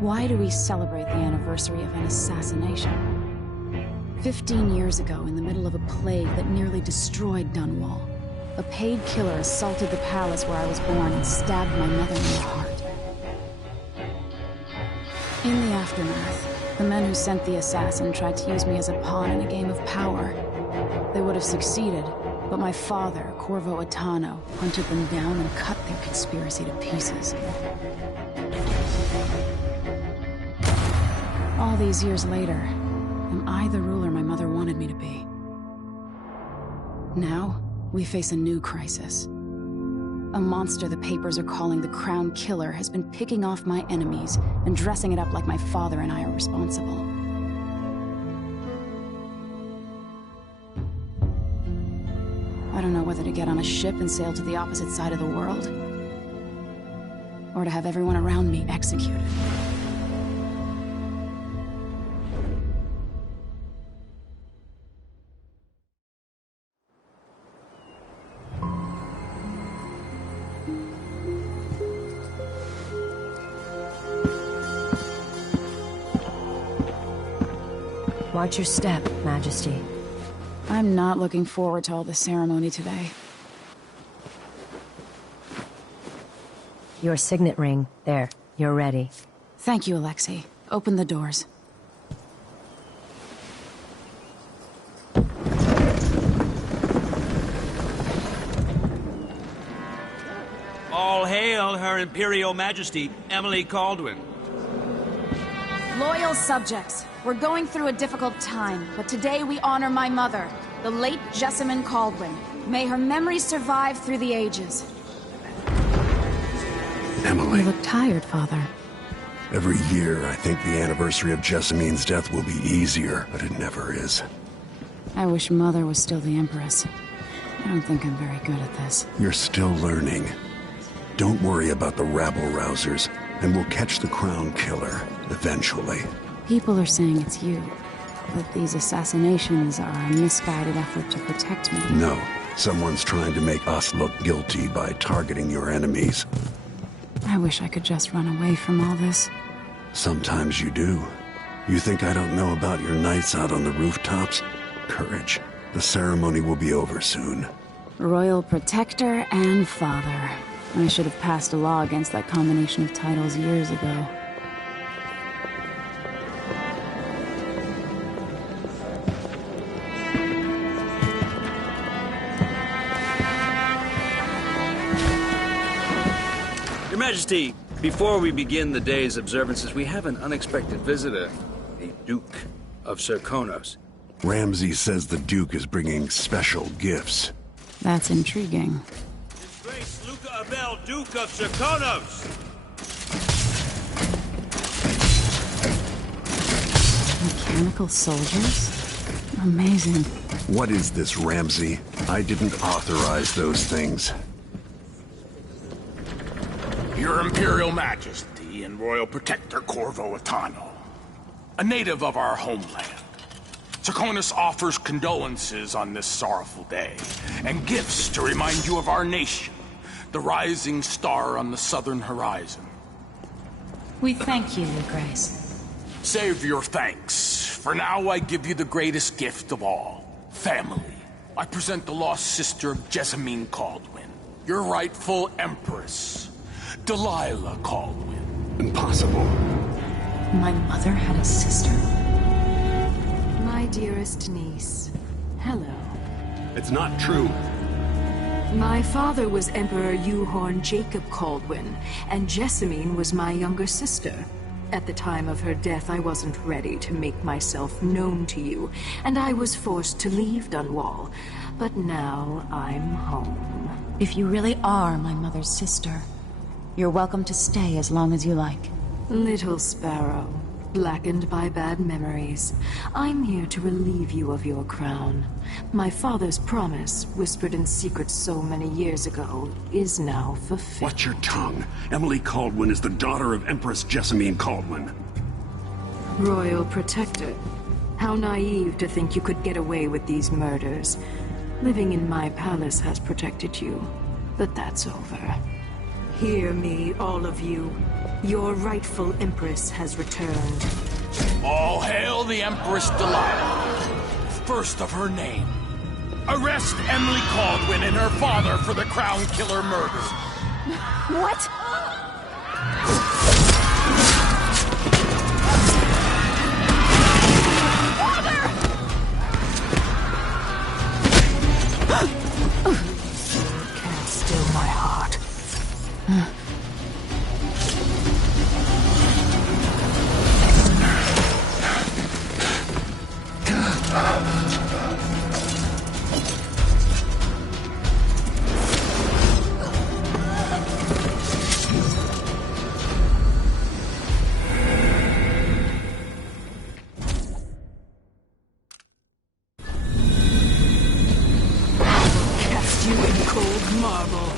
Why do we celebrate the anniversary of an assassination? 15 years ago, in the middle of a plague that nearly destroyed Dunwall, a paid killer assaulted the palace where I was born and stabbed my mother in the heart. In the aftermath, the men who sent the assassin tried to use me as a pawn in a game of power. They would have succeeded, but my father, Corvo Attano, hunted them down and cut their conspiracy to pieces. All these years later, am I the ruler my mother wanted me to be? Now, we face a new crisis. A monster the papers are calling the Crown Killer has been picking off my enemies and dressing it up like my father and I are responsible. I don't know whether to get on a ship and sail to the opposite side of the world, or to have everyone around me executed. Watch your step, Majesty. I'm not looking forward to all the ceremony today. Your signet ring. There, you're ready. Thank you, Alexei. Open the doors. All hail Her Imperial Majesty, Emily Caldwin. Loyal subjects, we're going through a difficult time, but today we honor my mother, the late Jessamine Caldwin. May her memory survive through the ages. Emily. You look tired, Father. Every year, I think the anniversary of Jessamine's death will be easier, but it never is. I wish Mother was still the Empress. I don't think I'm very good at this. You're still learning. Don't worry about the rabble-rousers, and we'll catch the Crown Killer, eventually. People are saying it's you, that these assassinations are a misguided effort to protect me. No, someone's trying to make us look guilty by targeting your enemies. I wish I could just run away from all this. Sometimes you do. You think I don't know about your nights out on the rooftops? Courage. The ceremony will be over soon. Royal Protector and Father. I should have passed a law against that combination of titles years ago. Your Majesty, before we begin the day's observances, we have an unexpected visitor, the Duke of Serkonos. Ramsay says the Duke is bringing special gifts. That's intriguing. His Grace Luca Abel, Duke of Serkonos! Mechanical soldiers? Amazing. What is this, Ramsay? I didn't authorize those things. Your Imperial Majesty and Royal Protector Corvo Attano, a native of our homeland. Serkonos offers condolences on this sorrowful day, and gifts to remind you of our nation, the rising star on the southern horizon. We thank you, Your Grace. Save your thanks. For now, I give you the greatest gift of all, family. I present the lost sister of Jessamine Caldwin, your rightful Empress, Delilah Caldwin. Impossible. My mother had a sister? My dearest niece, hello. It's not true. My father was Emperor Euhorn Jacob Caldwin, and Jessamine was my younger sister. At the time of her death, I wasn't ready to make myself known to you, and I was forced to leave Dunwall. But now I'm home. If you really are my mother's sister, you're welcome to stay as long as you like. Little sparrow, blackened by bad memories, I'm here to relieve you of your crown. My father's promise, whispered in secret so many years ago, is now fulfilled. Watch your tongue. Emily Caldwin is the daughter of Empress Jessamine Caldwin. Royal Protector, how naive to think you could get away with these murders. Living in my palace has protected you, but that's over. Hear me, all of you. Your rightful Empress has returned. All hail the Empress Delilah, first of her name. Arrest Emily Caldwin and her father for the Crown Killer murder. What? Can't still my heart. Cast you in cold marble.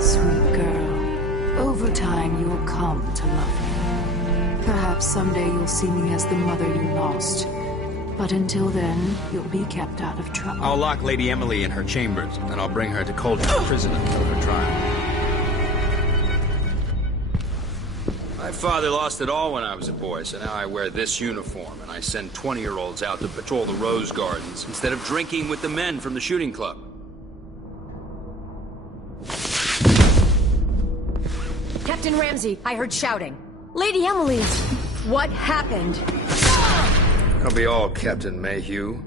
Sweet girl, over time you'll come to love me. Perhaps someday you'll see me as the mother you lost. But until then, you'll be kept out of trouble. I'll lock Lady Emily in her chambers, and I'll bring her to Coldstream Prison until her trial. My father lost it all when I was a boy, so now I wear this uniform, and I send 20-year-olds out to patrol the rose gardens instead of drinking with the men from the shooting club. Captain Ramsey, I heard shouting. Lady Emily, what happened? I'll be all Captain Mayhew.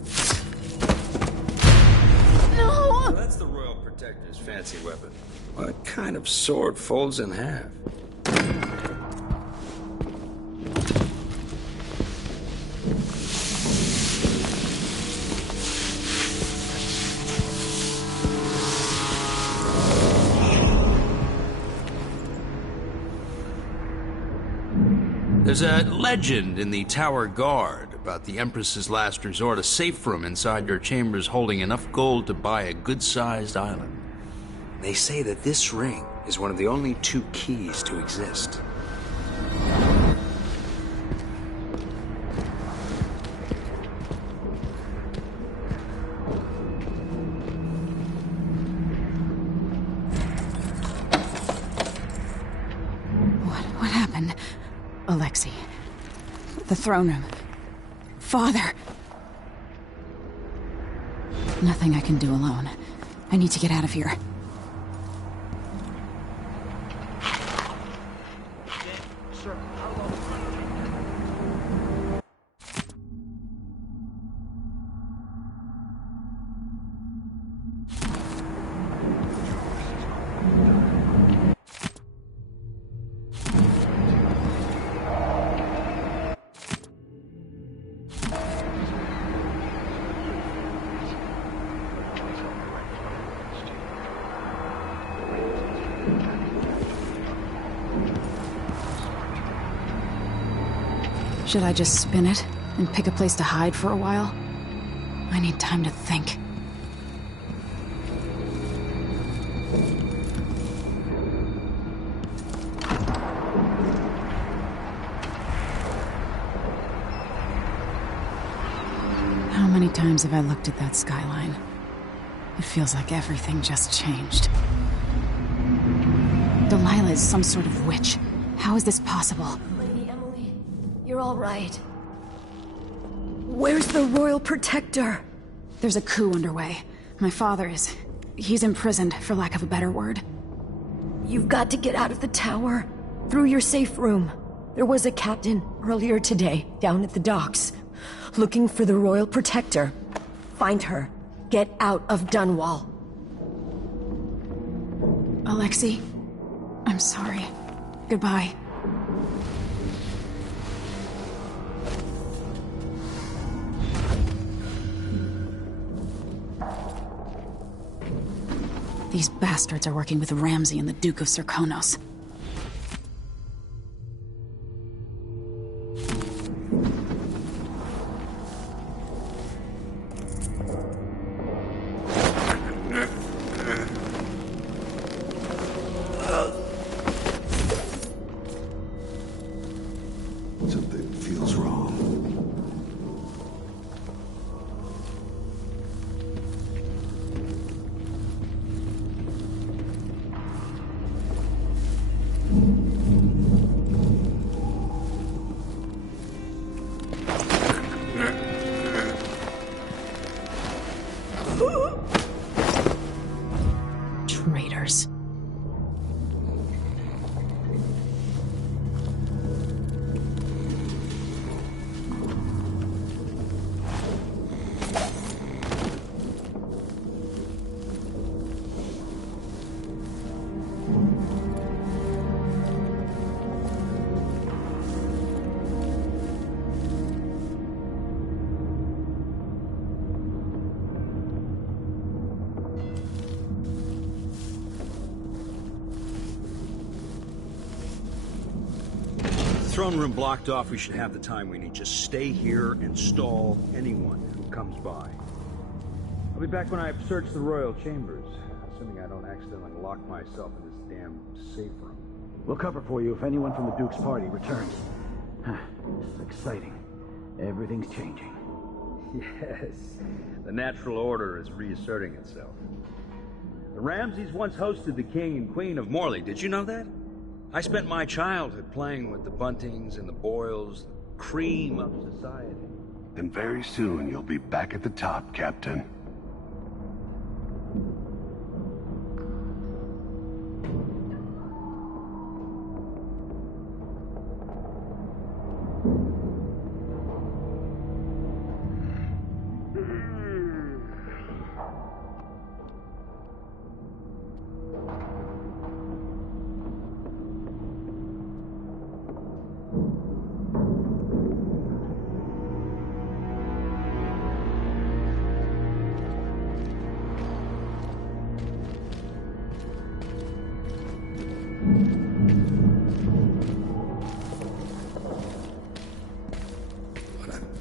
No! Well, that's the Royal Protector's fancy weapon. What kind of sword folds in half? There's a legend in the Tower Guard about the Empress's last resort, a safe room inside your chambers holding enough gold to buy a good-sized island. They say that this ring is one of the only 2 keys to exist. What happened? Alexei. The throne room. Father! Nothing I can do alone. I need to get out of here. Should I just spin it and pick a place to hide for a while? I need time to think. How many times have I looked at that skyline? It feels like everything just changed. Delilah is some sort of witch. How is this possible? Lady Emily, you're all right. Where's the Royal Protector? There's a coup underway. My father is... he's imprisoned, for lack of a better word. You've got to get out of the tower. Through your safe room. There was a captain earlier today, down at the docks. Looking for the Royal Protector. Find her. Get out of Dunwall. Alexei, I'm sorry. Goodbye. These bastards are working with Ramsey and the Duke of Serkonos. Something feels wrong. throne room blocked off, we should have the time we need. Just stay here and stall anyone who comes by. I'll be back when I've searched the royal chambers, assuming I don't accidentally lock myself in this damn safe room. We'll cover for you if anyone from the Duke's party returns. This is exciting. Everything's changing. Yes, the natural order is reasserting itself. The Ramseys once hosted the king and queen of Morley. Did you know that? I spent my childhood playing with the Buntings and the Boyles, the cream of society. And very soon you'll be back at the top, Captain.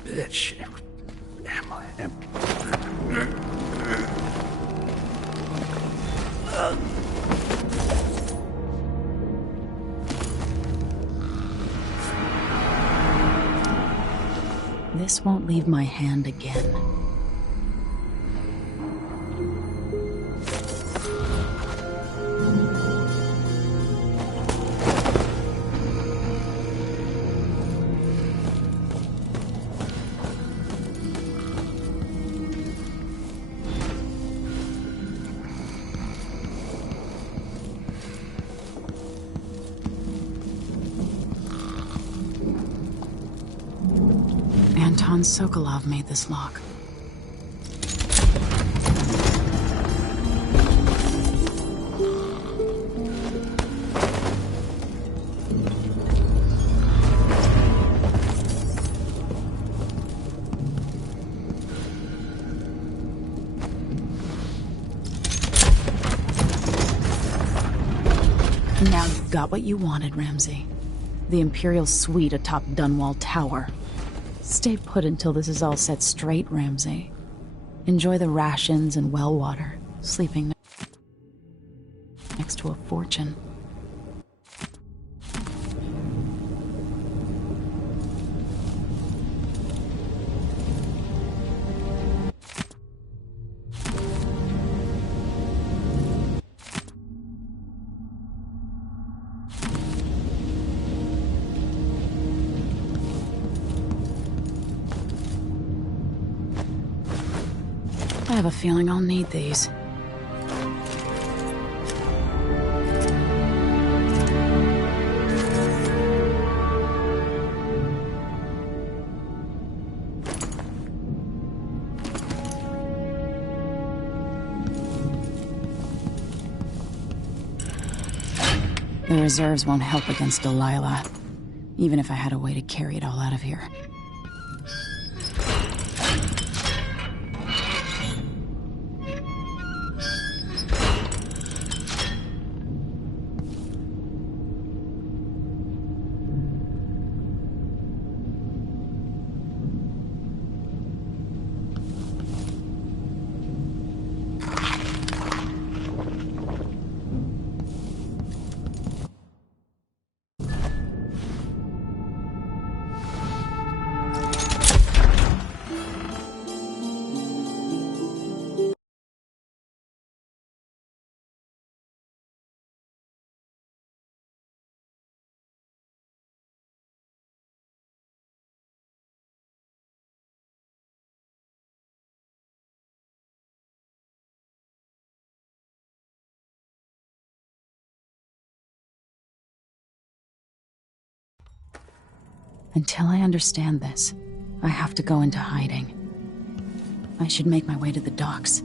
Bitch. This won't leave my hand again. Anton Sokolov made this lock. Now you've got what you wanted, Ramsey. The Imperial suite atop Dunwall Tower. Stay put until this is all set straight, Ramsey. Enjoy the rations and well water, sleeping next to a fortune. I have a feeling I'll need these. The reserves won't help against Delilah, even if I had a way to carry it all out of here. Until I understand this, I have to go into hiding. I should make my way to the docks.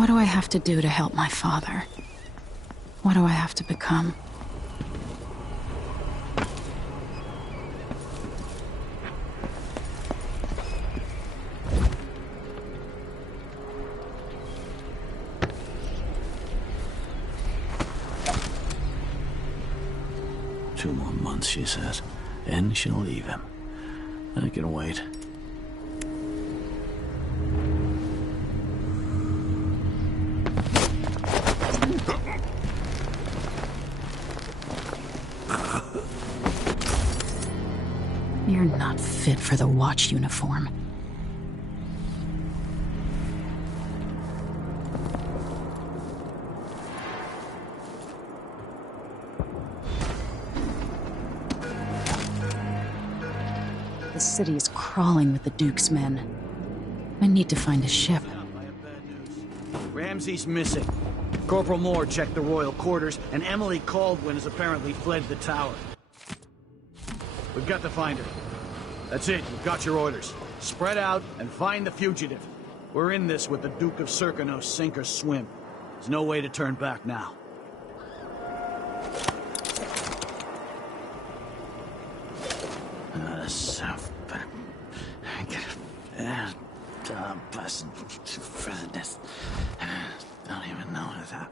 What do I have to do to help my father? What do I have to become? Two more months, she says. Then she'll leave him. I can wait. You're not fit for the watch uniform. The city is crawling with the Duke's men. I need to find a ship. Ramsey's missing. Corporal Moore checked the royal quarters, and Emily Caldwin has apparently fled the tower. We've got to find her. That's it, you've got your orders. Spread out and find the fugitive. We're in this with the Duke of Serkino, sink or swim. There's no way to turn back now. Don't even know that.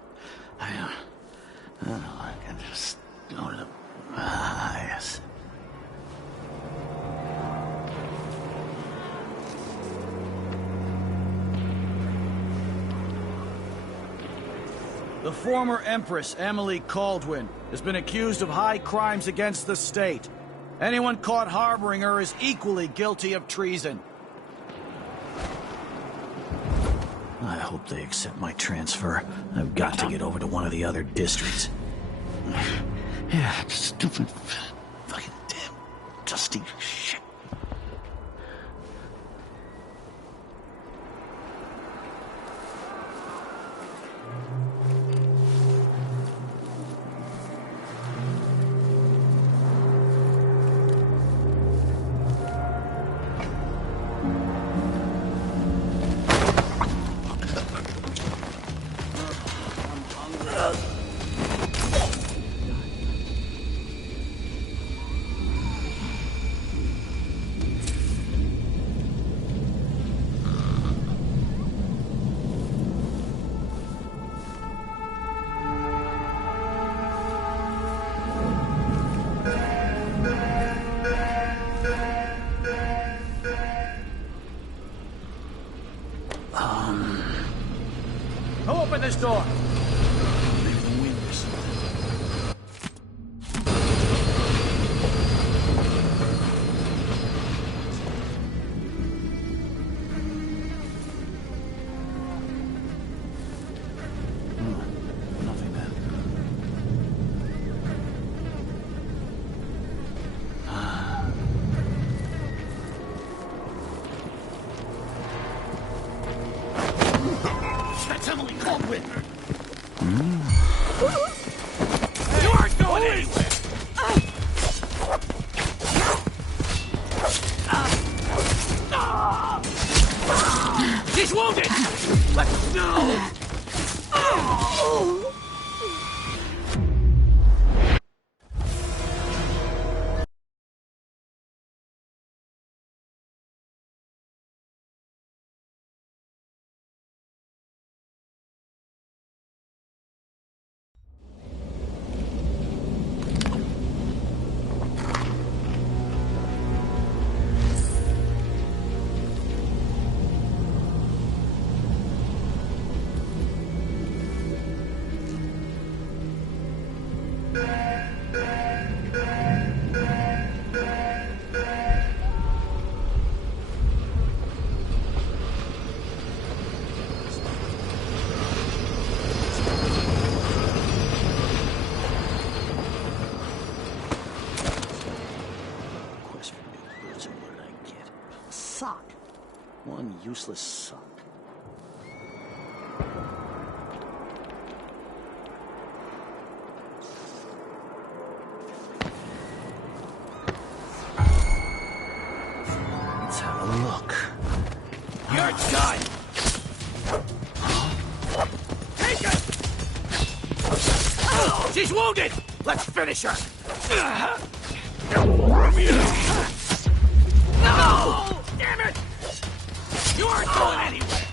I can just go to the... yes. The former Empress, Emily Caldwin, has been accused of high crimes against the state. Anyone caught harboring her is equally guilty of treason. I hope they accept my transfer. I've got to get over to one of the other districts. Yeah, stupid... fucking damn... dusty shit. Who opened this door? Maybe the windows. Nothing then. That's Emily Caldwin! You aren't going anywhere! She's wounded! Let's go! Sock. One useless sock. Let's have a look. You're done! She's wounded! Let's finish her! No! Damn it! You aren't going anywhere!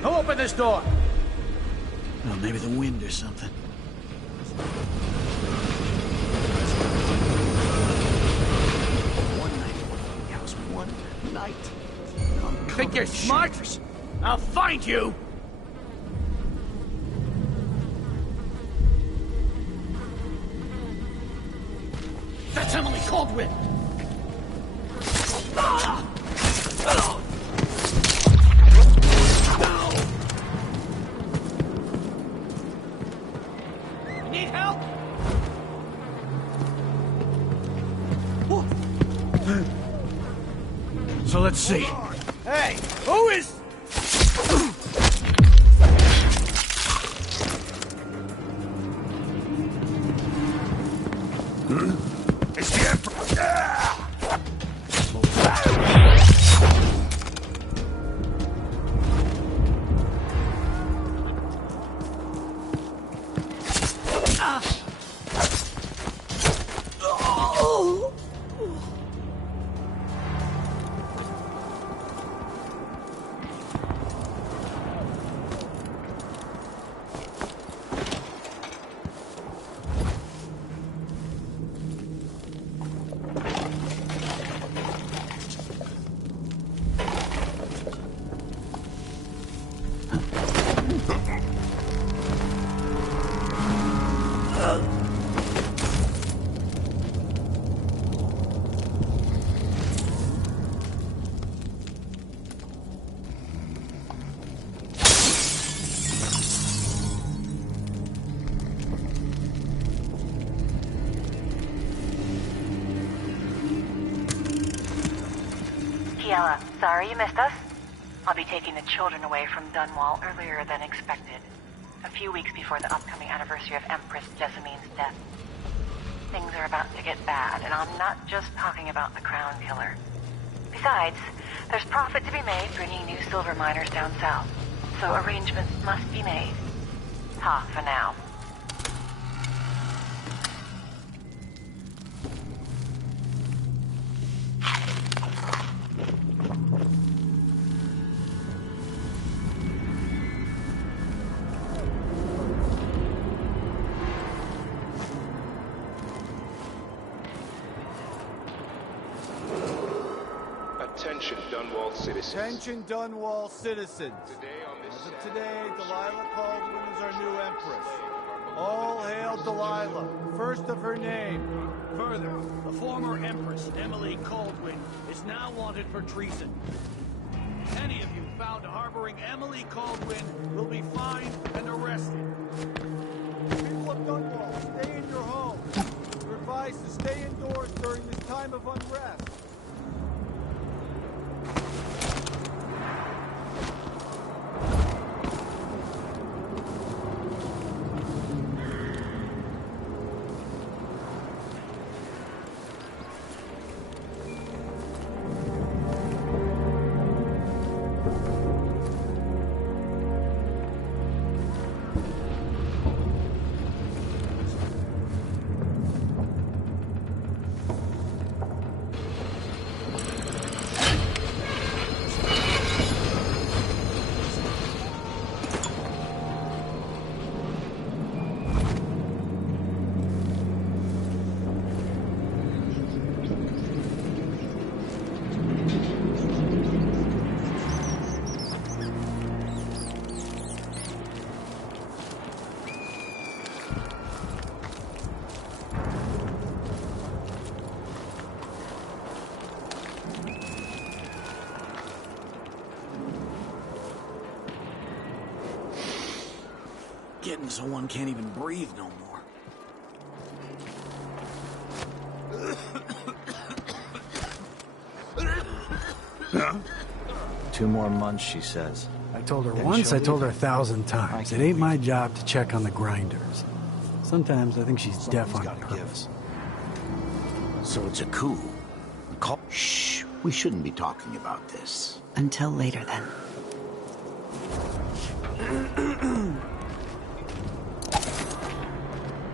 Who opened this door? Well, maybe the wind or something. One night. That was one night. Think you're smart? I'll find you! That's Emily Caldwin! You need help? So let's see. Hey, who is... It's the Emperor. Tiela, sorry you missed us. I'll be taking the children away from Dunwall earlier than expected. A few weeks before the upcoming anniversary of Empress Jessamine's death. Things are about to get bad, and I'm not just talking about the Crown Killer. Besides, there's profit to be made bringing new silver miners down south. So arrangements must be made. Ha, for now. Attention, Dunwall citizens. Attention, Dunwall citizens. As of today, Delilah Caldwin is our new Empress. All hail Delilah, first of her name. Further, the former Empress, Emily Caldwin, is now wanted for treason. Any of you found harboring Emily Caldwin will be fined and arrested. People of Dunwall, stay in your homes. You're advised to stay indoors during this time of unrest. so one can't even breathe no more. 2 more months, she says. I told her Then once, she'll I told her leave. 1,000 times. It ain't my job to check on the grinders. Sometimes I think she's deaf on purpose. So it's a coup. Shh, we shouldn't be talking about this. Until later, then.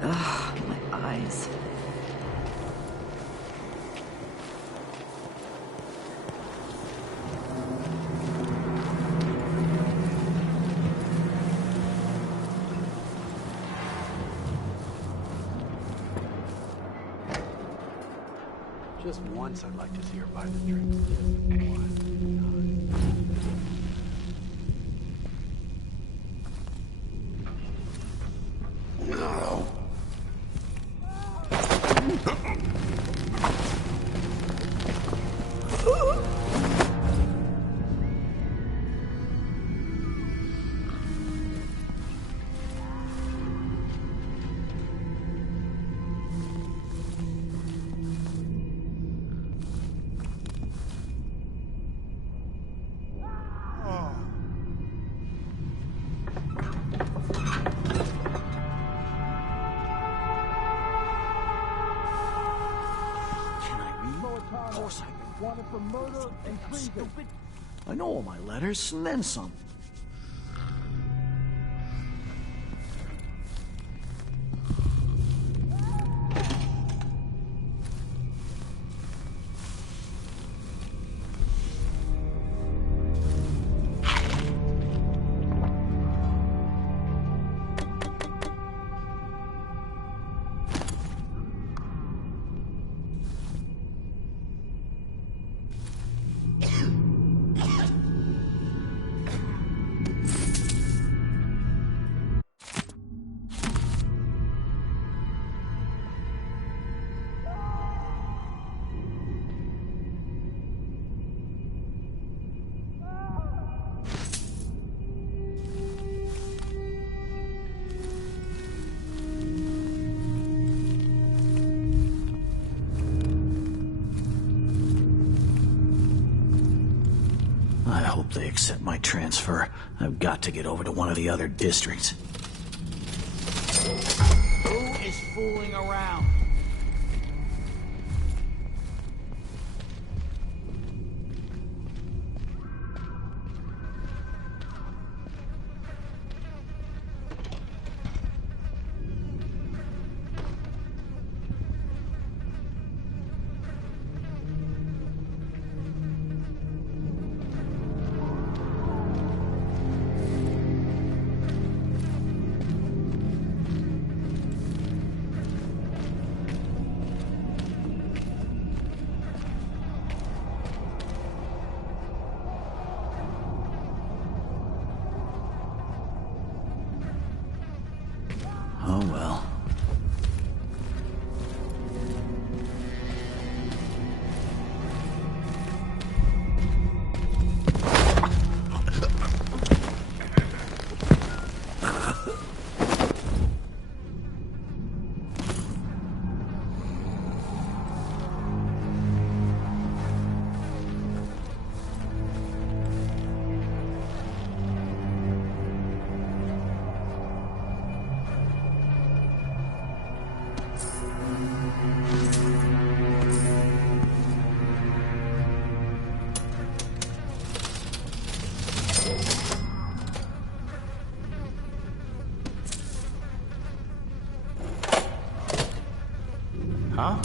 Ugh, my eyes. Just once I'd like to see her buy the drink. No. Wanted for murder and treason. I know all my letters, and then some. I hope they accept my transfer. I've got to get over to one of the other districts. Who is fooling around? Oh well. Huh?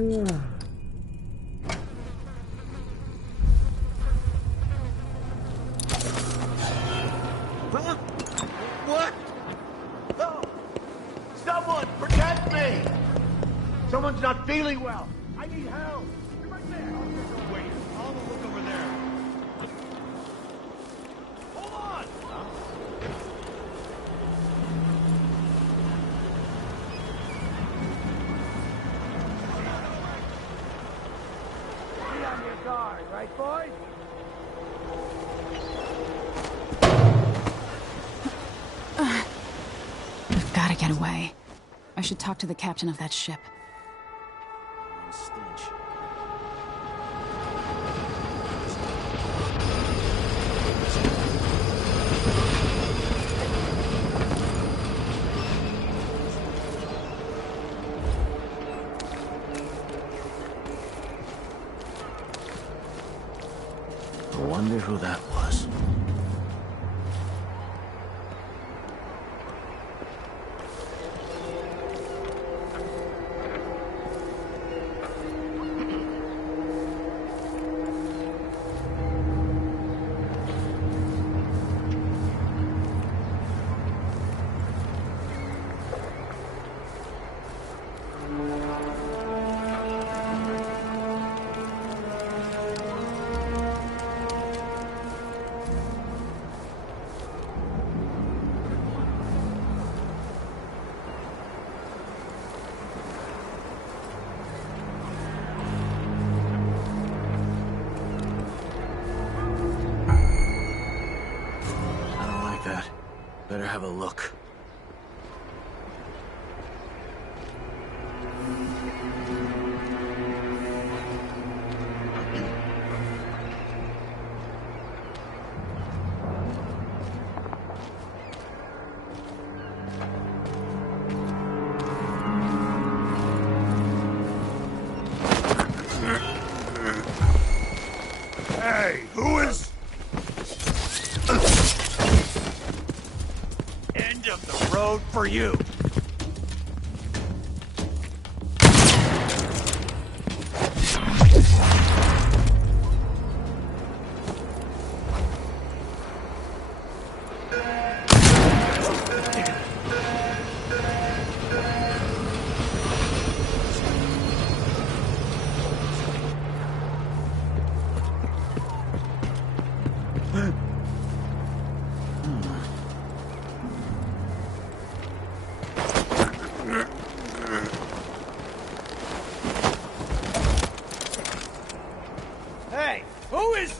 Huh? What? No! Someone protect me! Someone's not feeling well. I need help. You're right there. Wait, I'll look over there. Hold on! Be on your guard, right, boys? We've got to get away. I should talk to the captain of that ship. Stench. I wonder who that was. Better have a look. Hey, who is... End of the road for you. Hey, who is...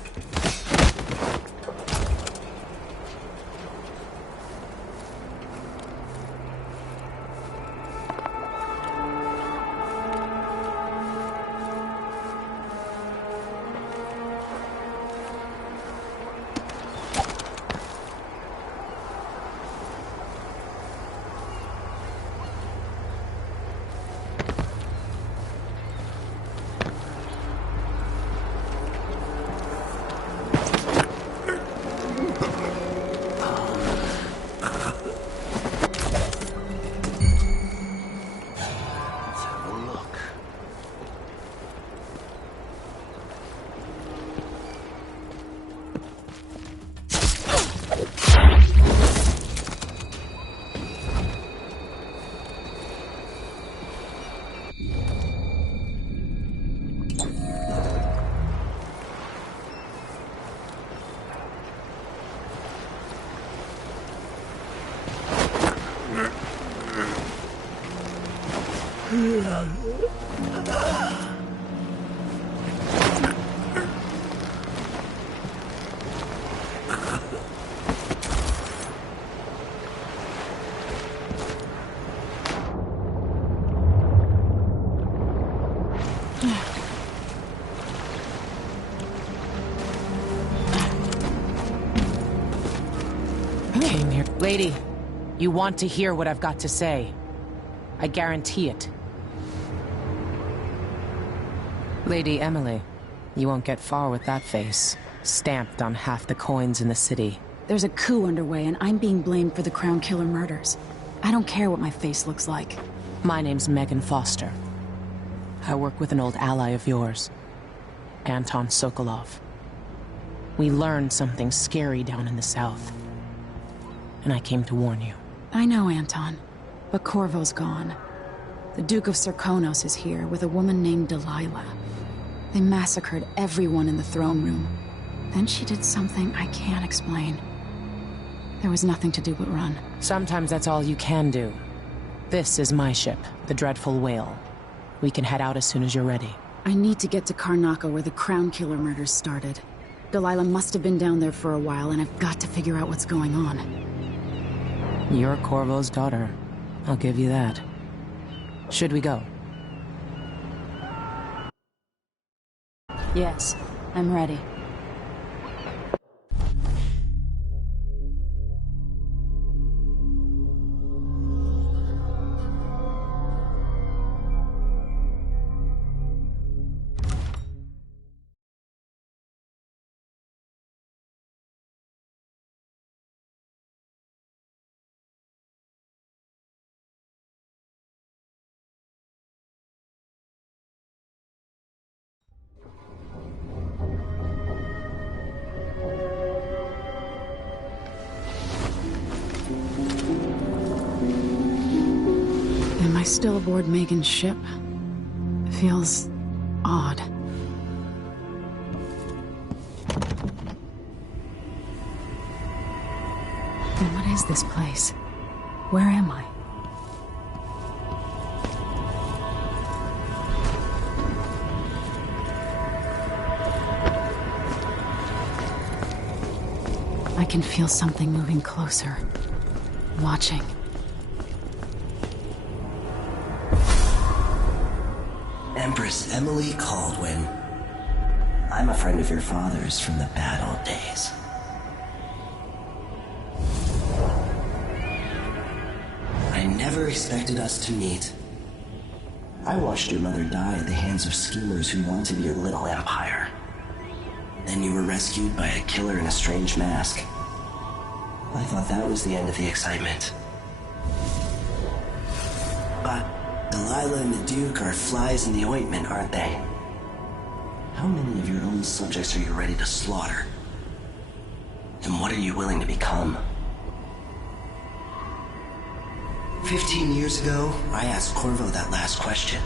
Came here. Lady, you want to hear what I've got to say. I guarantee it. Lady Emily, you won't get far with that face. Stamped on half the coins in the city. There's a coup underway, and I'm being blamed for the Crown Killer murders. I don't care what my face looks like. My name's Megan Foster. I work with an old ally of yours, Anton Sokolov. We learned something scary down in the south, and I came to warn you. I know, Anton, but Corvo's gone. The Duke of Serkonos is here with a woman named Delilah. They massacred everyone in the throne room. Then she did something I can't explain. There was nothing to do but run. Sometimes that's all you can do. This is my ship, the Dreadful Whale. We can head out as soon as you're ready. I need to get to Karnaca where the Crown Killer murders started. Delilah must have been down there for a while, and I've got to figure out what's going on. You're Corvo's daughter. I'll give you that. Should we go? Yes, I'm ready. Am I still aboard Megan's ship? It feels odd. Then what is this place? Where am I? I can feel something moving closer. Watching. Empress Emily Caldwin. I'm a friend of your father's from the bad old days. I never expected us to meet. I watched your mother die at the hands of schemers who wanted your little empire. Then you were rescued by a killer in a strange mask. I thought that was the end of the excitement. But Delilah and the Duke are flies in the ointment, aren't they? How many of your own subjects are you ready to slaughter? And what are you willing to become? 15 years ago, I asked Corvo that last question.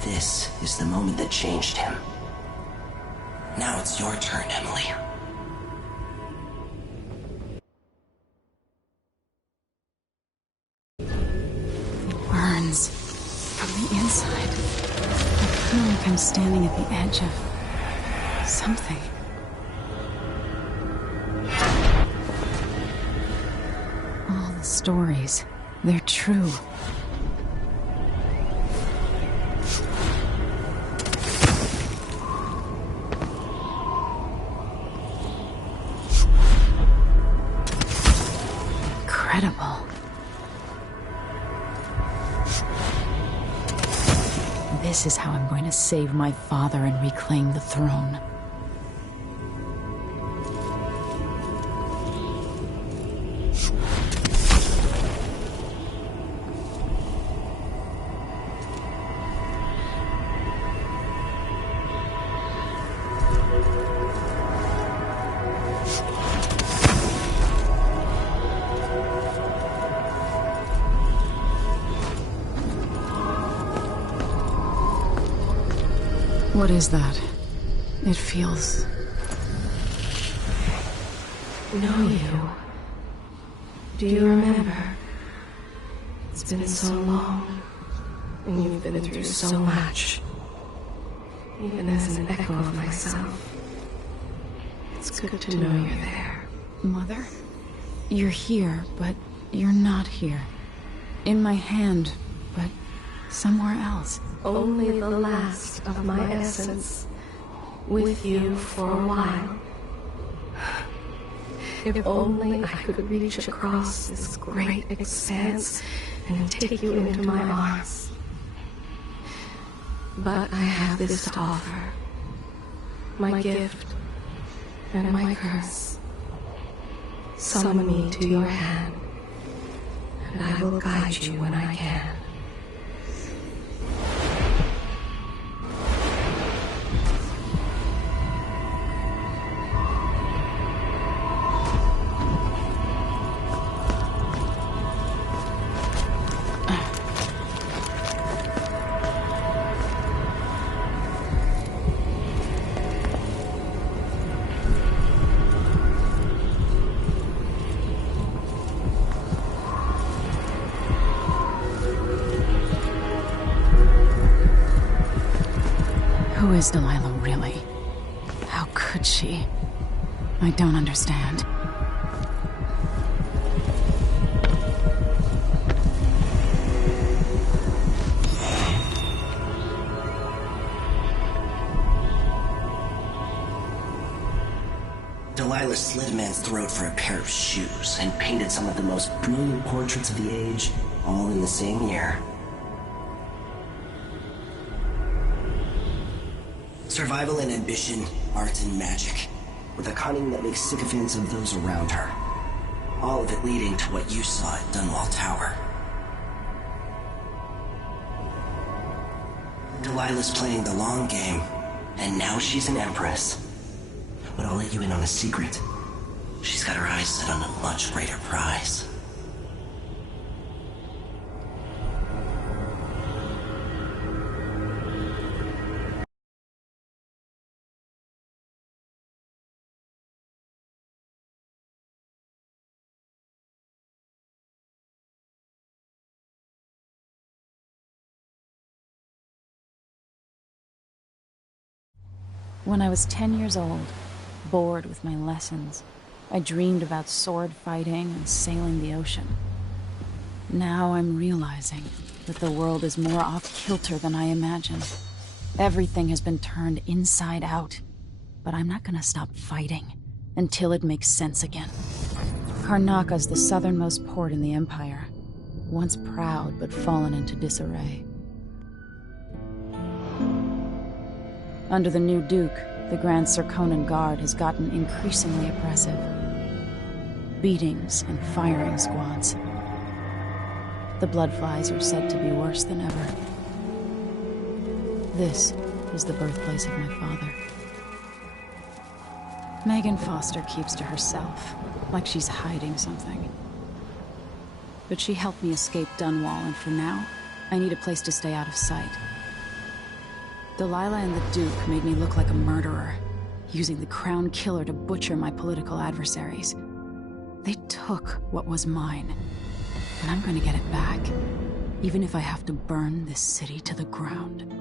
This is the moment that changed him. Now it's your turn, Emily. Burns from the inside. I feel like I'm standing at the edge of something. All the stories, they're true. Incredible. This is how I'm going to save my father and reclaim the throne. What is that? It feels... Know you. Do you remember? It's been so long, and you've been through so much. Even as an echo of myself, it's good to know you're there. Mother? You're here, but you're not here. In my hand, but somewhere else. Only the last of my essence, with you for a while. If only I could reach across this great expanse and take you into my arms. But I have this to offer. My gift and my curse. Summon me to your hand, and I will guide you when I can. is Delilah really? How could she? I don't understand. Delilah slit a man's throat for a pair of shoes and painted some of the most brilliant portraits of the age, all in the same year. Survival and ambition, art and magic, with a cunning that makes sycophants of those around her. All of it leading to what you saw at Dunwall Tower. Delilah's playing the long game, and now she's an empress. But I'll let you in on a secret. She's got her eyes set on a much greater prize. When I was 10 years old, bored with my lessons, I dreamed about sword fighting and sailing the ocean. Now I'm realizing that the world is more off-kilter than I imagined. Everything has been turned inside out, but I'm not gonna stop fighting until it makes sense again. Karnaka's the southernmost port in the Empire, once proud but fallen into disarray. Under the new Duke, the Grand Serkonan Guard has gotten increasingly oppressive. Beatings and firing squads. The Bloodflies are said to be worse than ever. This is the birthplace of my father. Megan Foster keeps to herself, like she's hiding something. But she helped me escape Dunwall, and for now, I need a place to stay out of sight. Delilah and the Duke made me look like a murderer, using the Crown Killer to butcher my political adversaries. They took what was mine, and I'm gonna get it back, even if I have to burn this city to the ground.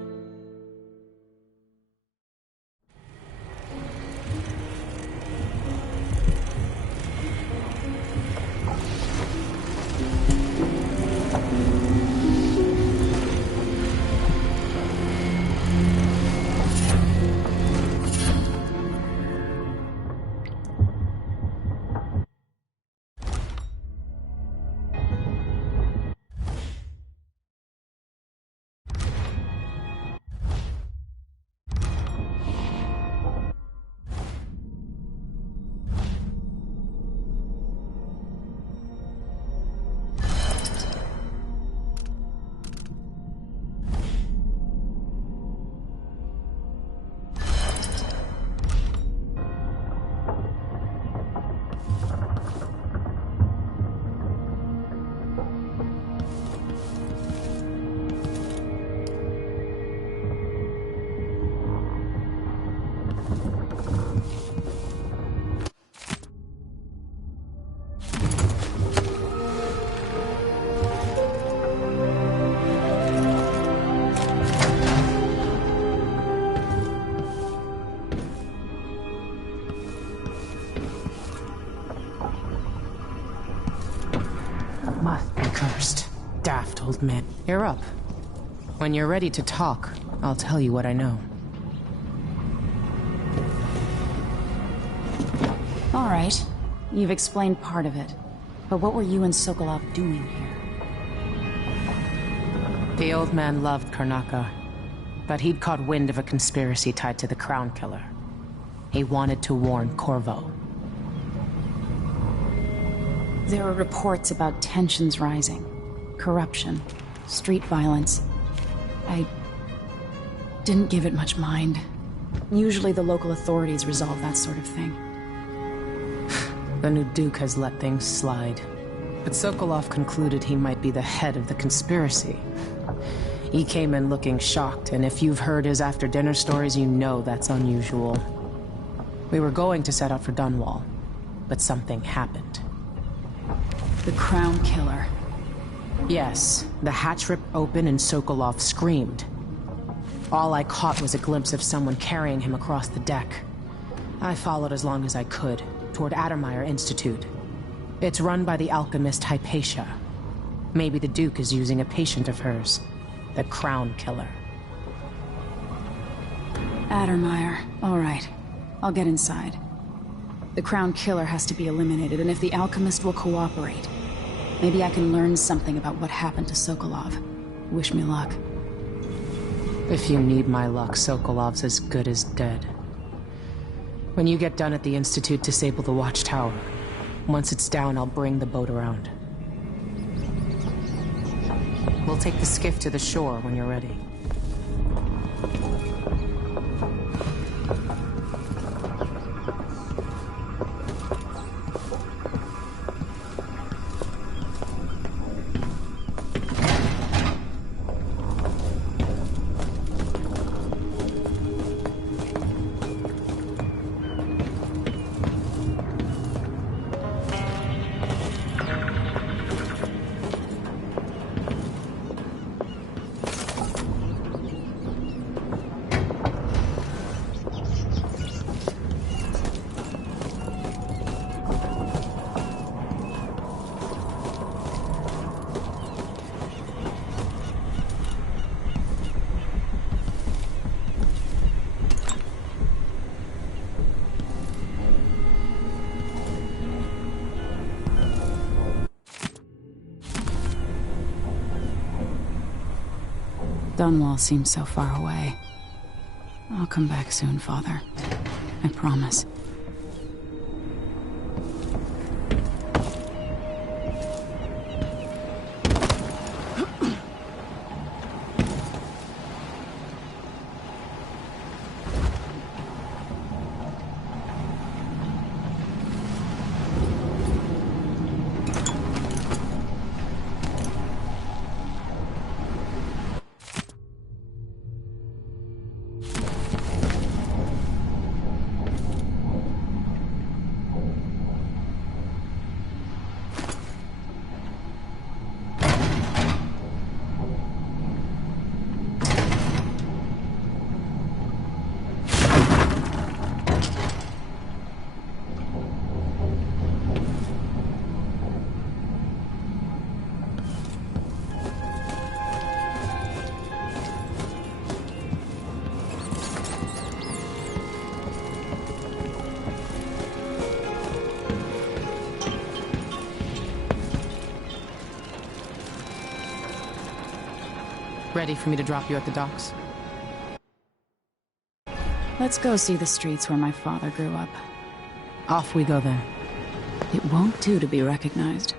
Daft old man. You're up. When you're ready to talk, I'll tell you what I know. All right. You've explained part of it. But what were you and Sokolov doing here? The old man loved Karnaka, but he'd caught wind of a conspiracy tied to the Crown Killer. He wanted to warn Corvo. There were reports about tensions rising. Corruption, street violence. I didn't give it much mind. Usually the local authorities resolve that sort of thing. The new Duke has let things slide. But Sokolov concluded he might be the head of the conspiracy. He came in looking shocked, and if you've heard his after-dinner stories, you know that's unusual. We were going to set out for Dunwall, but something happened. The Crown Killer. Yes, the hatch ripped open and Sokolov screamed. All I caught was a glimpse of someone carrying him across the deck. I followed as long as I could, toward Addermeyer Institute. It's run by the alchemist Hypatia. Maybe the Duke is using a patient of hers, the Crown Killer. Addermeyer. All right. I'll get inside. The Crown Killer has to be eliminated, and if the alchemist will cooperate, maybe I can learn something about what happened to Sokolov. Wish me luck. If you need my luck, Sokolov's as good as dead. When you get done at the Institute, disable the watchtower. Once it's down, I'll bring the boat around. We'll take the skiff to the shore when you're ready. Dunwall seems so far away. I'll come back soon, Father. I promise. Ready for me to drop you at the docks? Let's go see the streets where my father grew up. Off we go then. It won't do to be recognized.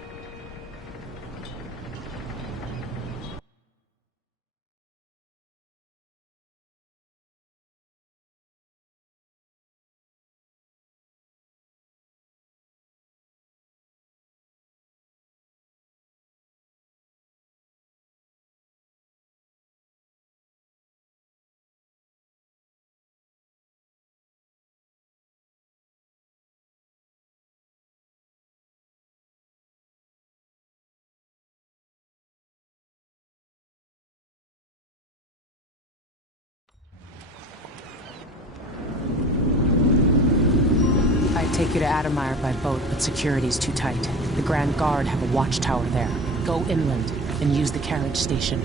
Take you to Addermeyer by boat, but security's too tight. The Grand Guard have a watchtower there. Go inland and use the carriage station.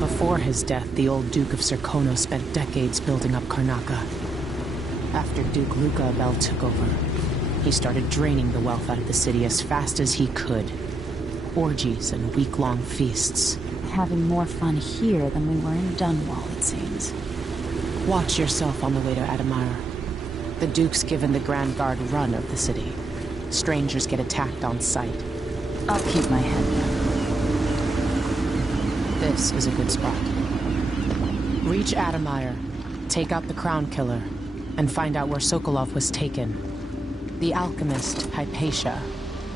Before his death, the old Duke of Serkonos spent decades building up Karnaca. After Duke Luca Abel took over, he started draining the wealth out of the city as fast as he could. Orgies and week-long feasts. Having more fun here than we were in Dunwall, it seems. Watch yourself on the way to Addermeyer. The Duke's given the Grand Guard run of the city. Strangers get attacked on sight. I'll keep my head down. This is a good spot. Reach Addermeyer, take out the Crown Killer, and find out where Sokolov was taken. The alchemist, Hypatia.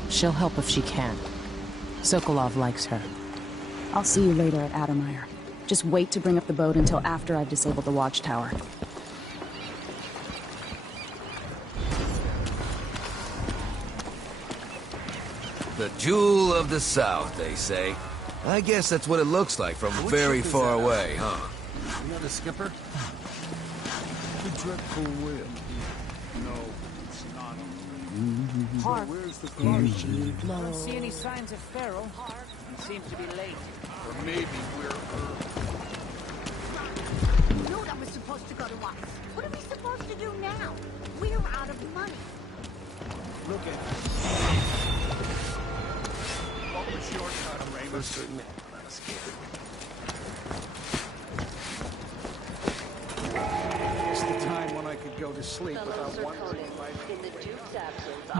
She'll help if she can. Sokolov likes her. I'll see you later at Addermeyer. Just wait to bring up the boat until after I've disabled the watchtower. The jewel of the South, they say. I guess that's what it looks like from very far away, huh? You know the skipper? The dreadful wind. No, it's not. Hark. Where's the car? Don't see any signs of Farrell. He seems to be late. Or maybe we're... Knew I was supposed to go to Watts. What are we supposed to do now? We're out of money. Look at it. What was your cut, Ramus? It's the time when I could go to sleep without wondering if I... In the Duke's absence...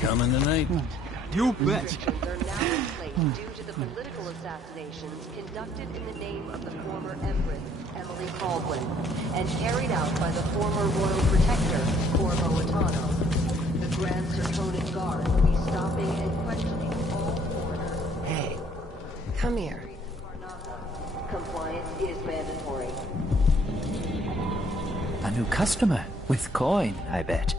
Coming tonight? You bet. Are now in place due to the political assassinations conducted in the name of the former Empress, Emily Caldwin, and carried out by the former Royal Protector, Corvo Atano. The Grand Sertonic Guard will be stopping and questioning all foreigners. Hey, come here. Compliance is mandatory. A new customer with coin, I bet.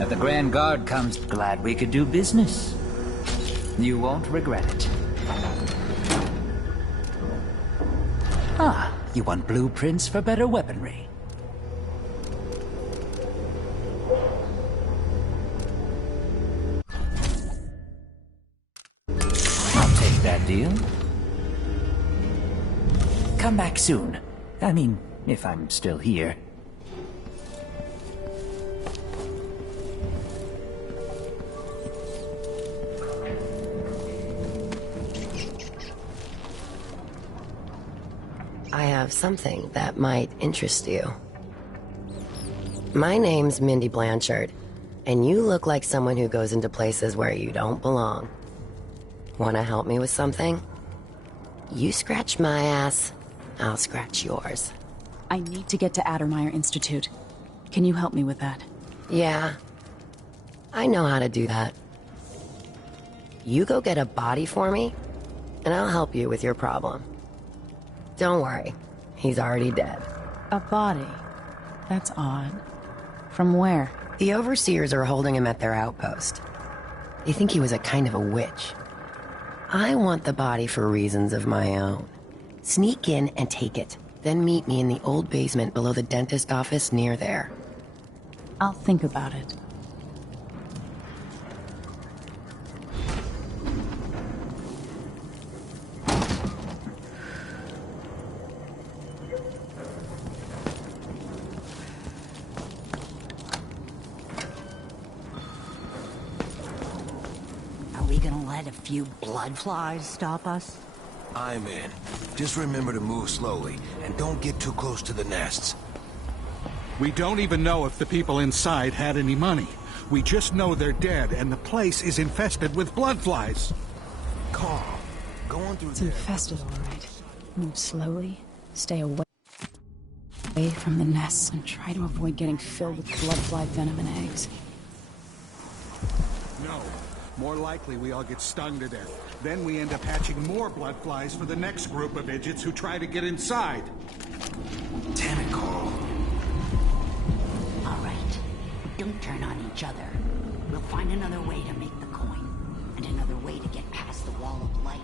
If the Grand Guard comes, glad we could do business. You won't regret it. Ah, you want blueprints for better weaponry. I'll take that deal. Come back soon. I mean, if I'm still here. I have something that might interest you. My name's Mindy Blanchard, and you look like someone who goes into places where you don't belong. Wanna help me with something? You scratch my ass, I'll scratch yours. I need to get to Addermeyer Institute. Can you help me with that? Yeah, I know how to do that. You go get a body for me, and I'll help you with your problem. Don't worry, he's already dead. A body? That's odd. From where? The overseers are holding him at their outpost. They think he was a kind of a witch. I want the body for reasons of my own. Sneak in and take it, then meet me in the old basement below the dentist office near there. I'll think about it. Let a few blood flies stop us? I'm in. Just remember to move slowly, and don't get too close to the nests. We don't even know if the people inside had any money. We just know they're dead, and the place is infested with blood flies. Calm. Going through It's infested, all right. Move slowly, stay away from the nests, and try to avoid getting filled with blood fly venom and eggs. No. More likely we all get stung to death. Then we end up hatching more blood flies for the next group of idiots who try to get inside. Damn it, Carl. All right. Don't turn on each other. We'll find another way to make the coin. And another way to get past the wall of light.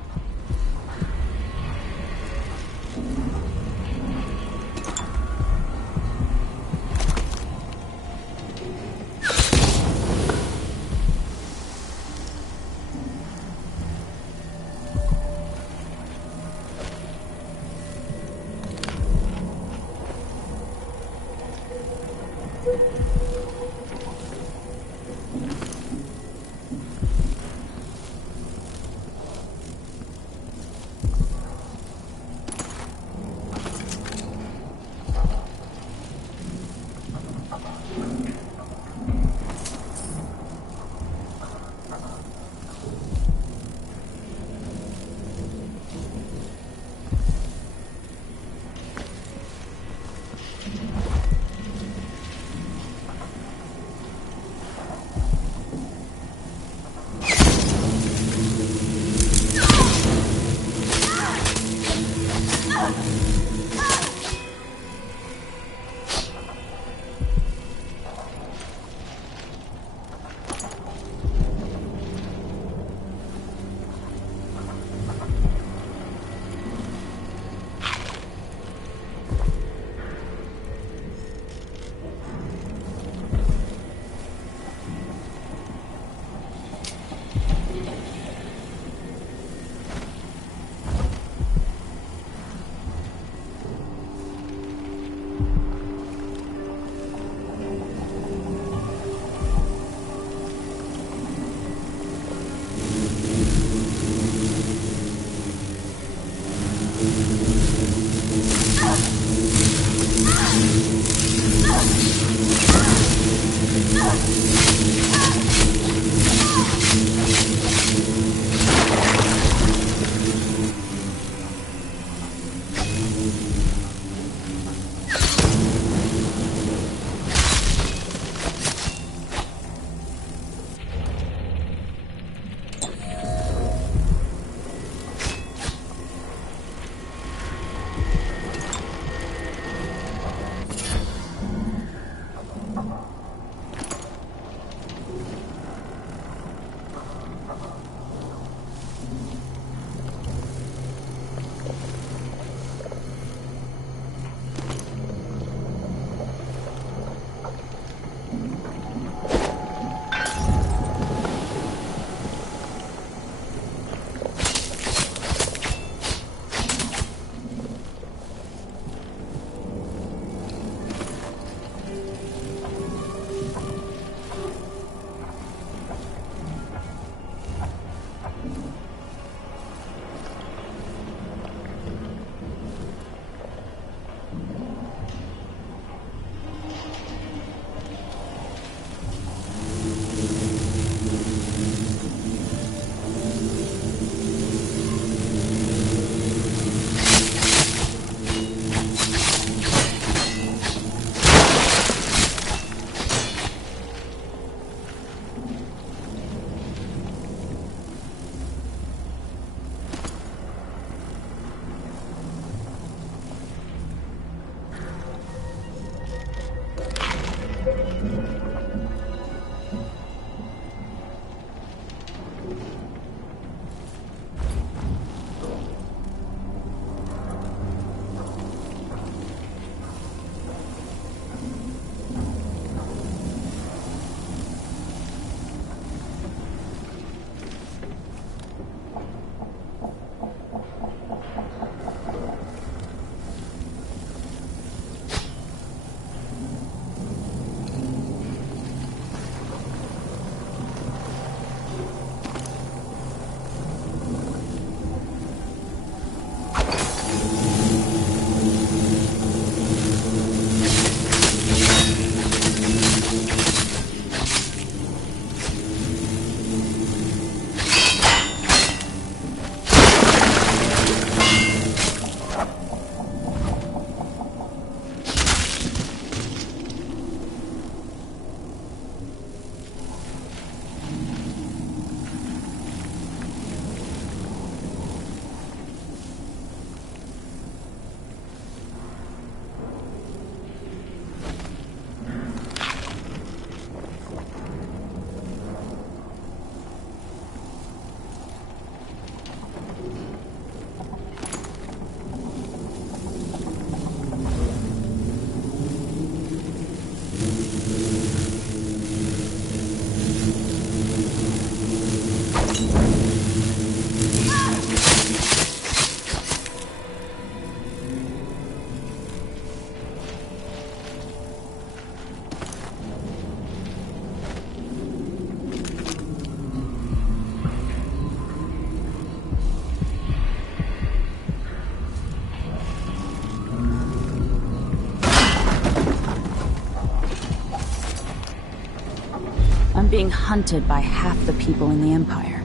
being hunted by half the people in the Empire.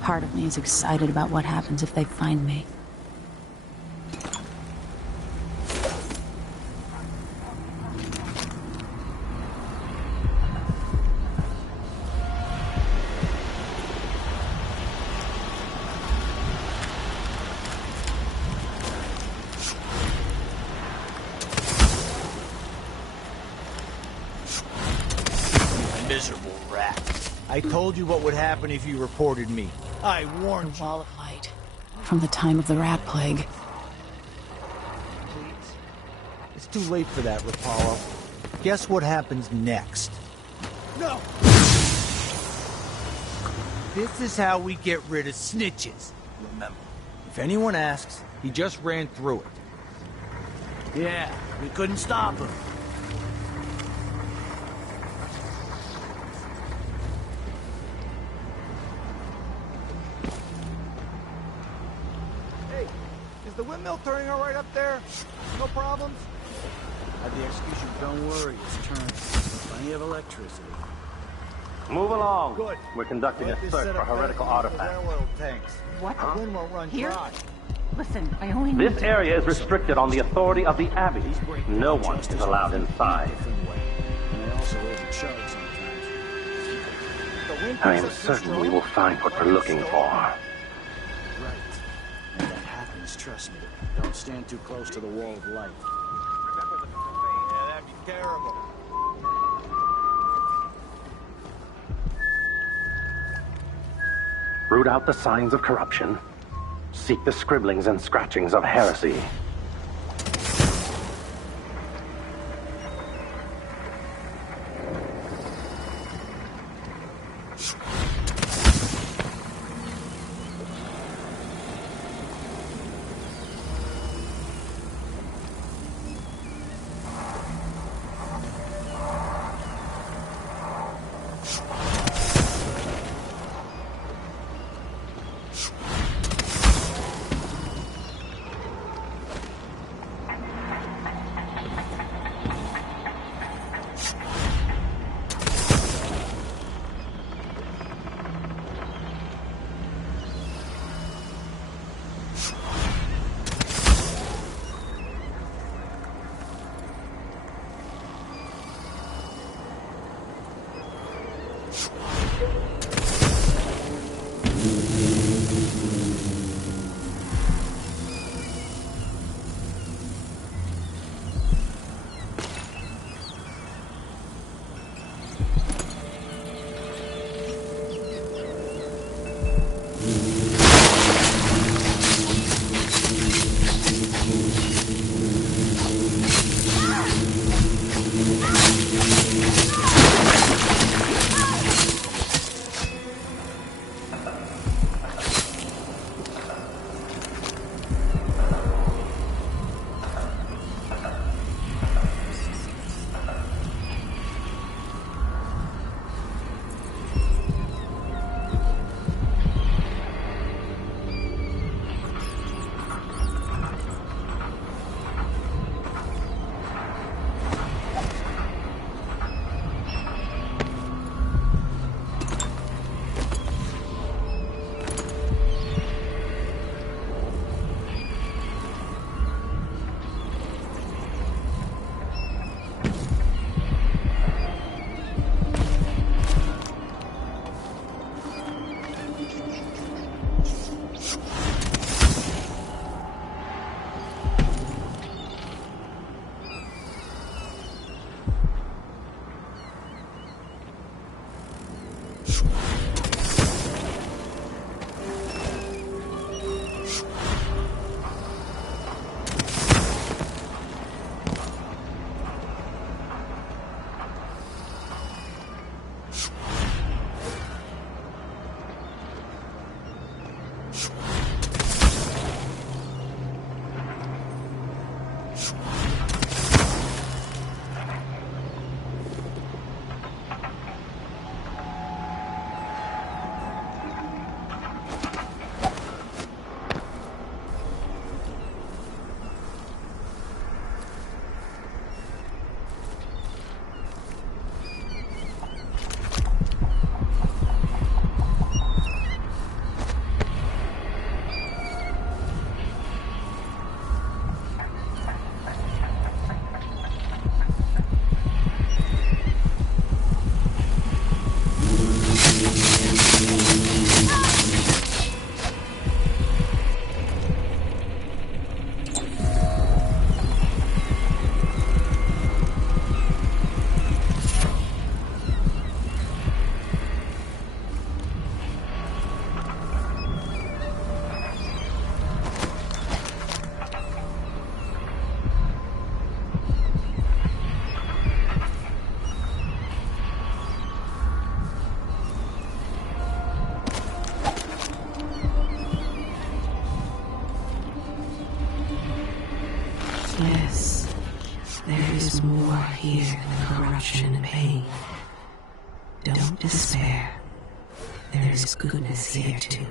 Part of me is excited about what happens if they find me. Miserable rat. I told you what would happen if you reported me. I warned you. Wall of light. From the time of the rat plague. Please. It's too late for that, Rapallo. Guess what happens next? No! This is how we get rid of snitches. Remember, if anyone asks, he just ran through it. Yeah, we couldn't stop him. Is the windmill turning all right up there? No problems? The execution, don't worry, it's turning. Plenty of electricity. Move along. Good. We're conducting a search for heretical artifacts. Tanks. What? The wind won't run Here? dry. Listen, I only need This to... area is restricted on the authority of the Abbey. No one is allowed inside. And they also overcharge sometimes. I am certain we will find what we're looking for. Right. When that happens, trust me, don't stand too close to the wall of light. Remember the profane. Yeah, that'd be terrible. Root out the signs of corruption. Seek the scribblings and scratchings of heresy. There's more here than corruption and pain. Don't despair. There is goodness here too.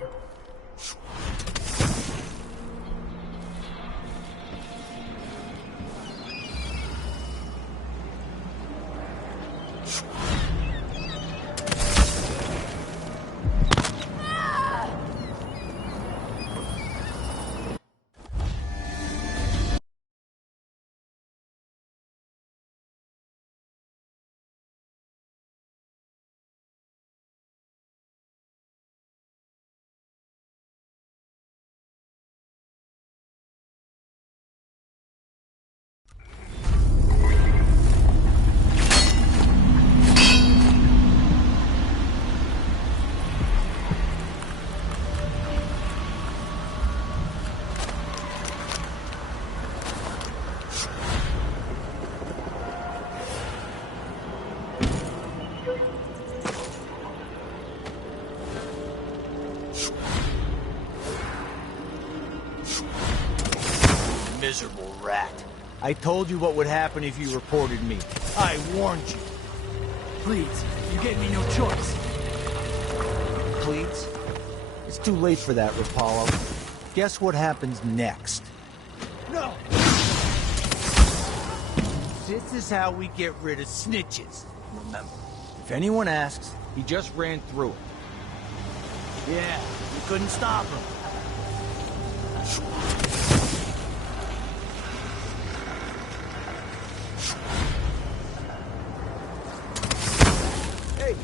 Miserable rat. I told you what would happen if you reported me. I warned you. Please, you gave me no choice. Please? It's too late for that, Rapallo. Guess what happens next? No! This is how we get rid of snitches. Remember, if anyone asks, he just ran through it. Yeah, you couldn't stop him. Hey,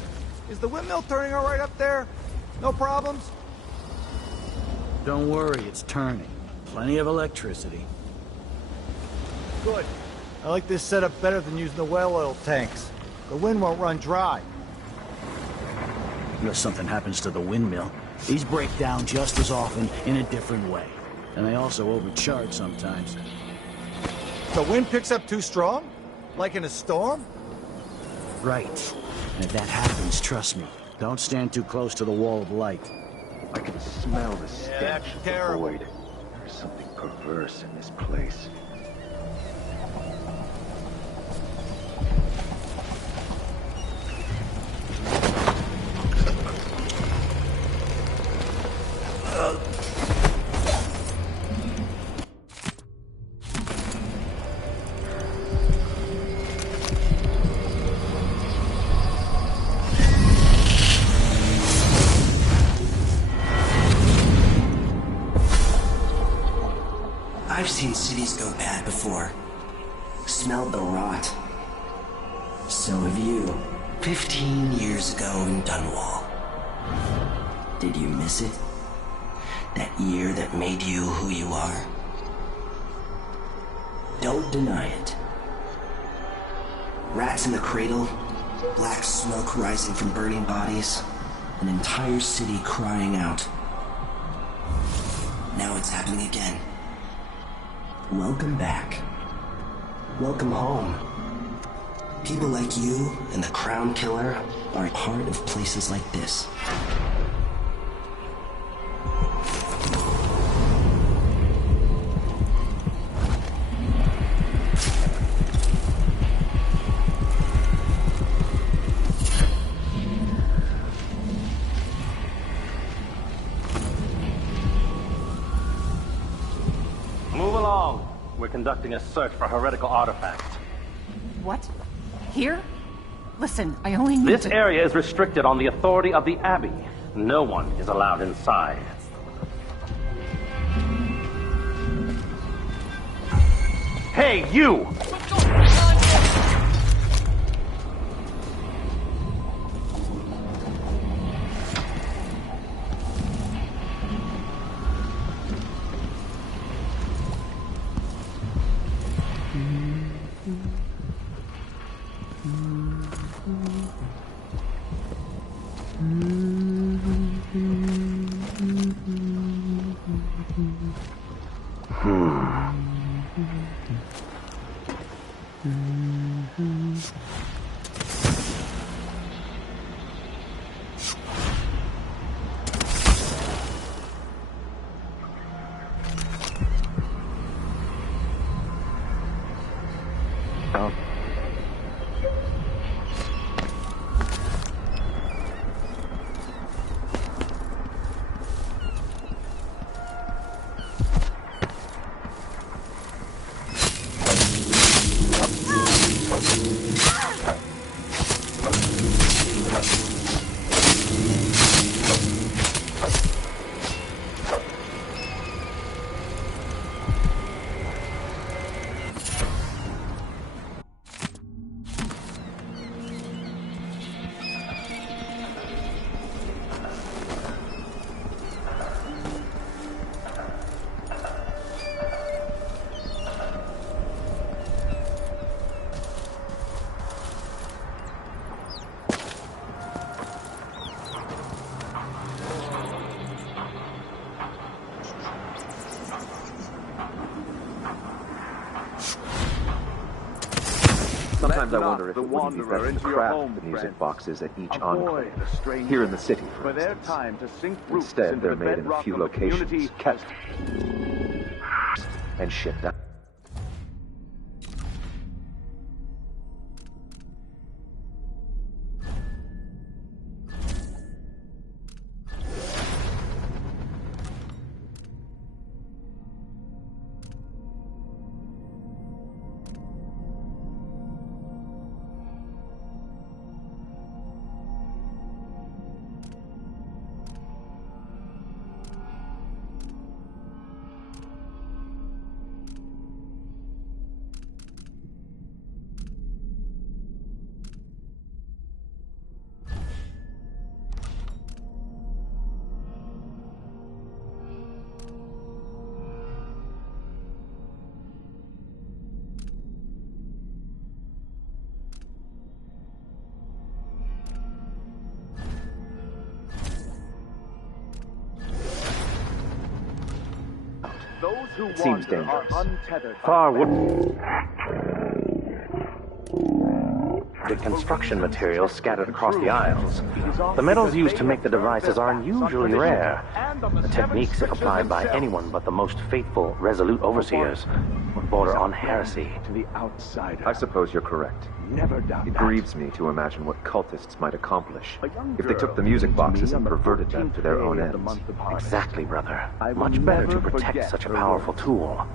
is the windmill turning all right up there? No problems? Don't worry, it's turning. Plenty of electricity. Good. I like this setup better than using the well oil tanks. The wind won't run dry. Unless something happens to the windmill. These break down just as often in a different way. And they also overcharge sometimes. The wind picks up too strong? Like in a storm? Right. And if that happens, trust me, don't stand too close to the wall of light. I can smell the stench of the void. There's something perverse in this place. I've seen cities go bad before. Smelled the rot. So have you. 15 years ago in Dunwall. Did you miss it? That year that made you who you are? Don't deny it. Rats in the cradle, black smoke rising from burning bodies, an entire city crying out. Now it's happening again. Welcome back. Welcome home. People like you and the Crown Killer are part of places like this. Move along. We're conducting a search for heretical artifacts. What? Here? Listen, I only need This to... area is restricted on the authority of the Abbey. No one is allowed inside. Hey, you! Sometimes I wonder if it wouldn't be better to craft the music boxes at each enclave. Here in the city, for instance. Instead, they're made in a few locations, kept and shipped out. It seems dangerous. Far the construction materials scattered across the aisles. The metals used to make the devices are unusually rare. The techniques, if applied by anyone but the most faithful, resolute overseers, would border on heresy. To the outsider. I suppose you're correct. Never doubt It that. grieves me to imagine what cultists might accomplish if they took the music boxes and perverted them to their own ends. Exactly, brother. Much better to protect such a powerful tool.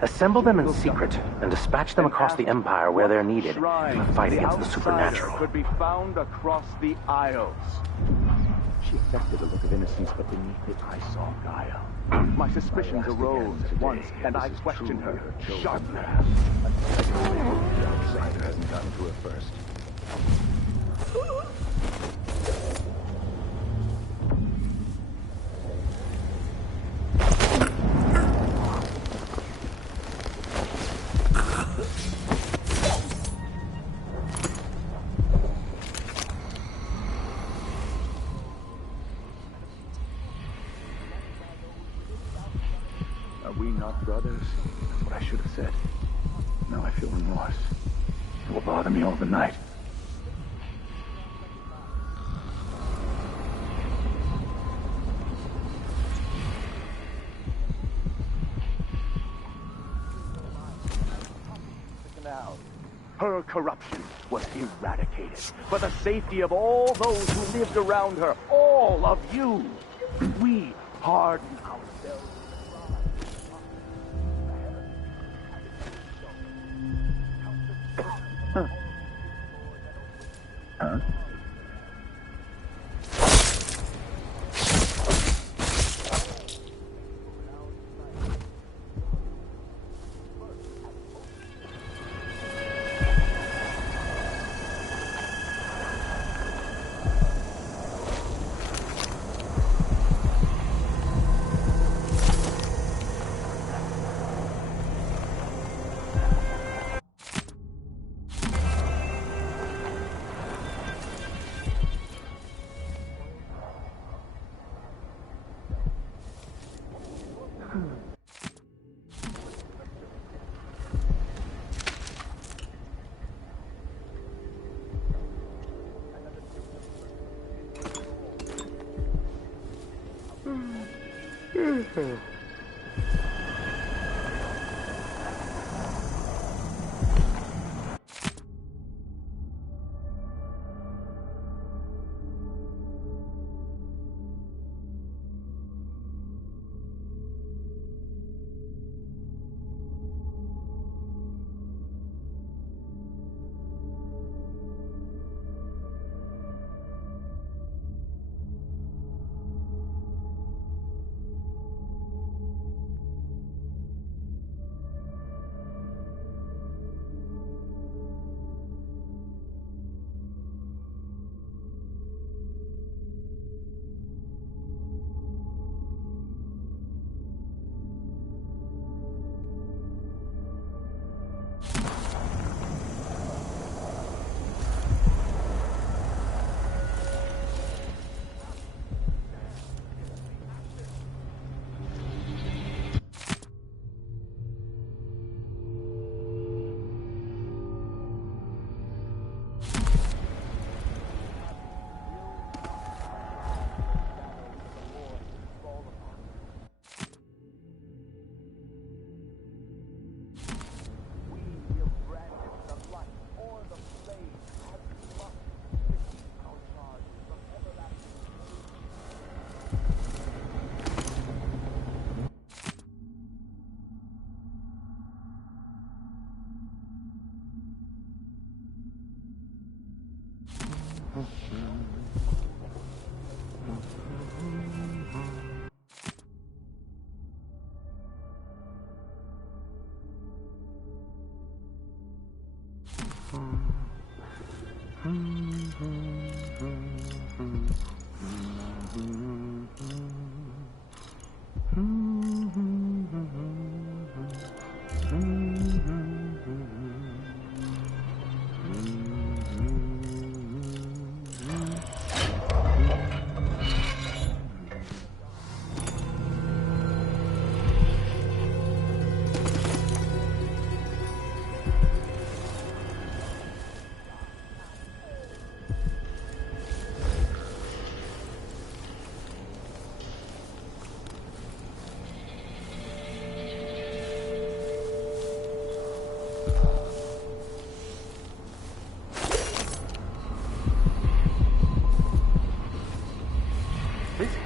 Assemble them in secret and dispatch them across the Empire where they're needed in the fight against the supernatural. Could be found across the aisles. She affected a look of innocence, but beneath it I saw guile. My suspicions arose at once, and I questioned her sharply. The outsider hasn't gotten to her first. Are we not brothers? That's what I should have said. Now I feel remorse. It will bother me all the night. Her corruption was eradicated for the safety of all those who lived around her, all of you. We harden ourselves. Huh?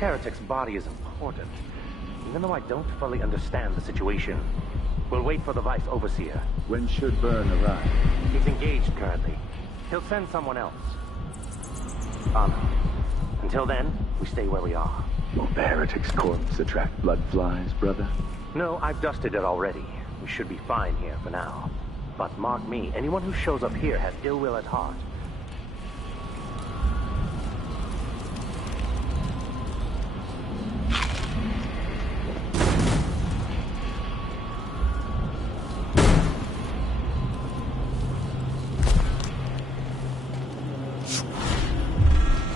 Karatek's body is important, even though I don't fully understand the situation. We'll wait for the Vice Overseer. When should Byrne arrive? He's engaged currently. He'll send someone else. Until then, we stay where we are. Will the heretic's corpse attract blood flies, brother? No, I've dusted it already. We should be fine here for now. But mark me, anyone who shows up here has ill will at heart.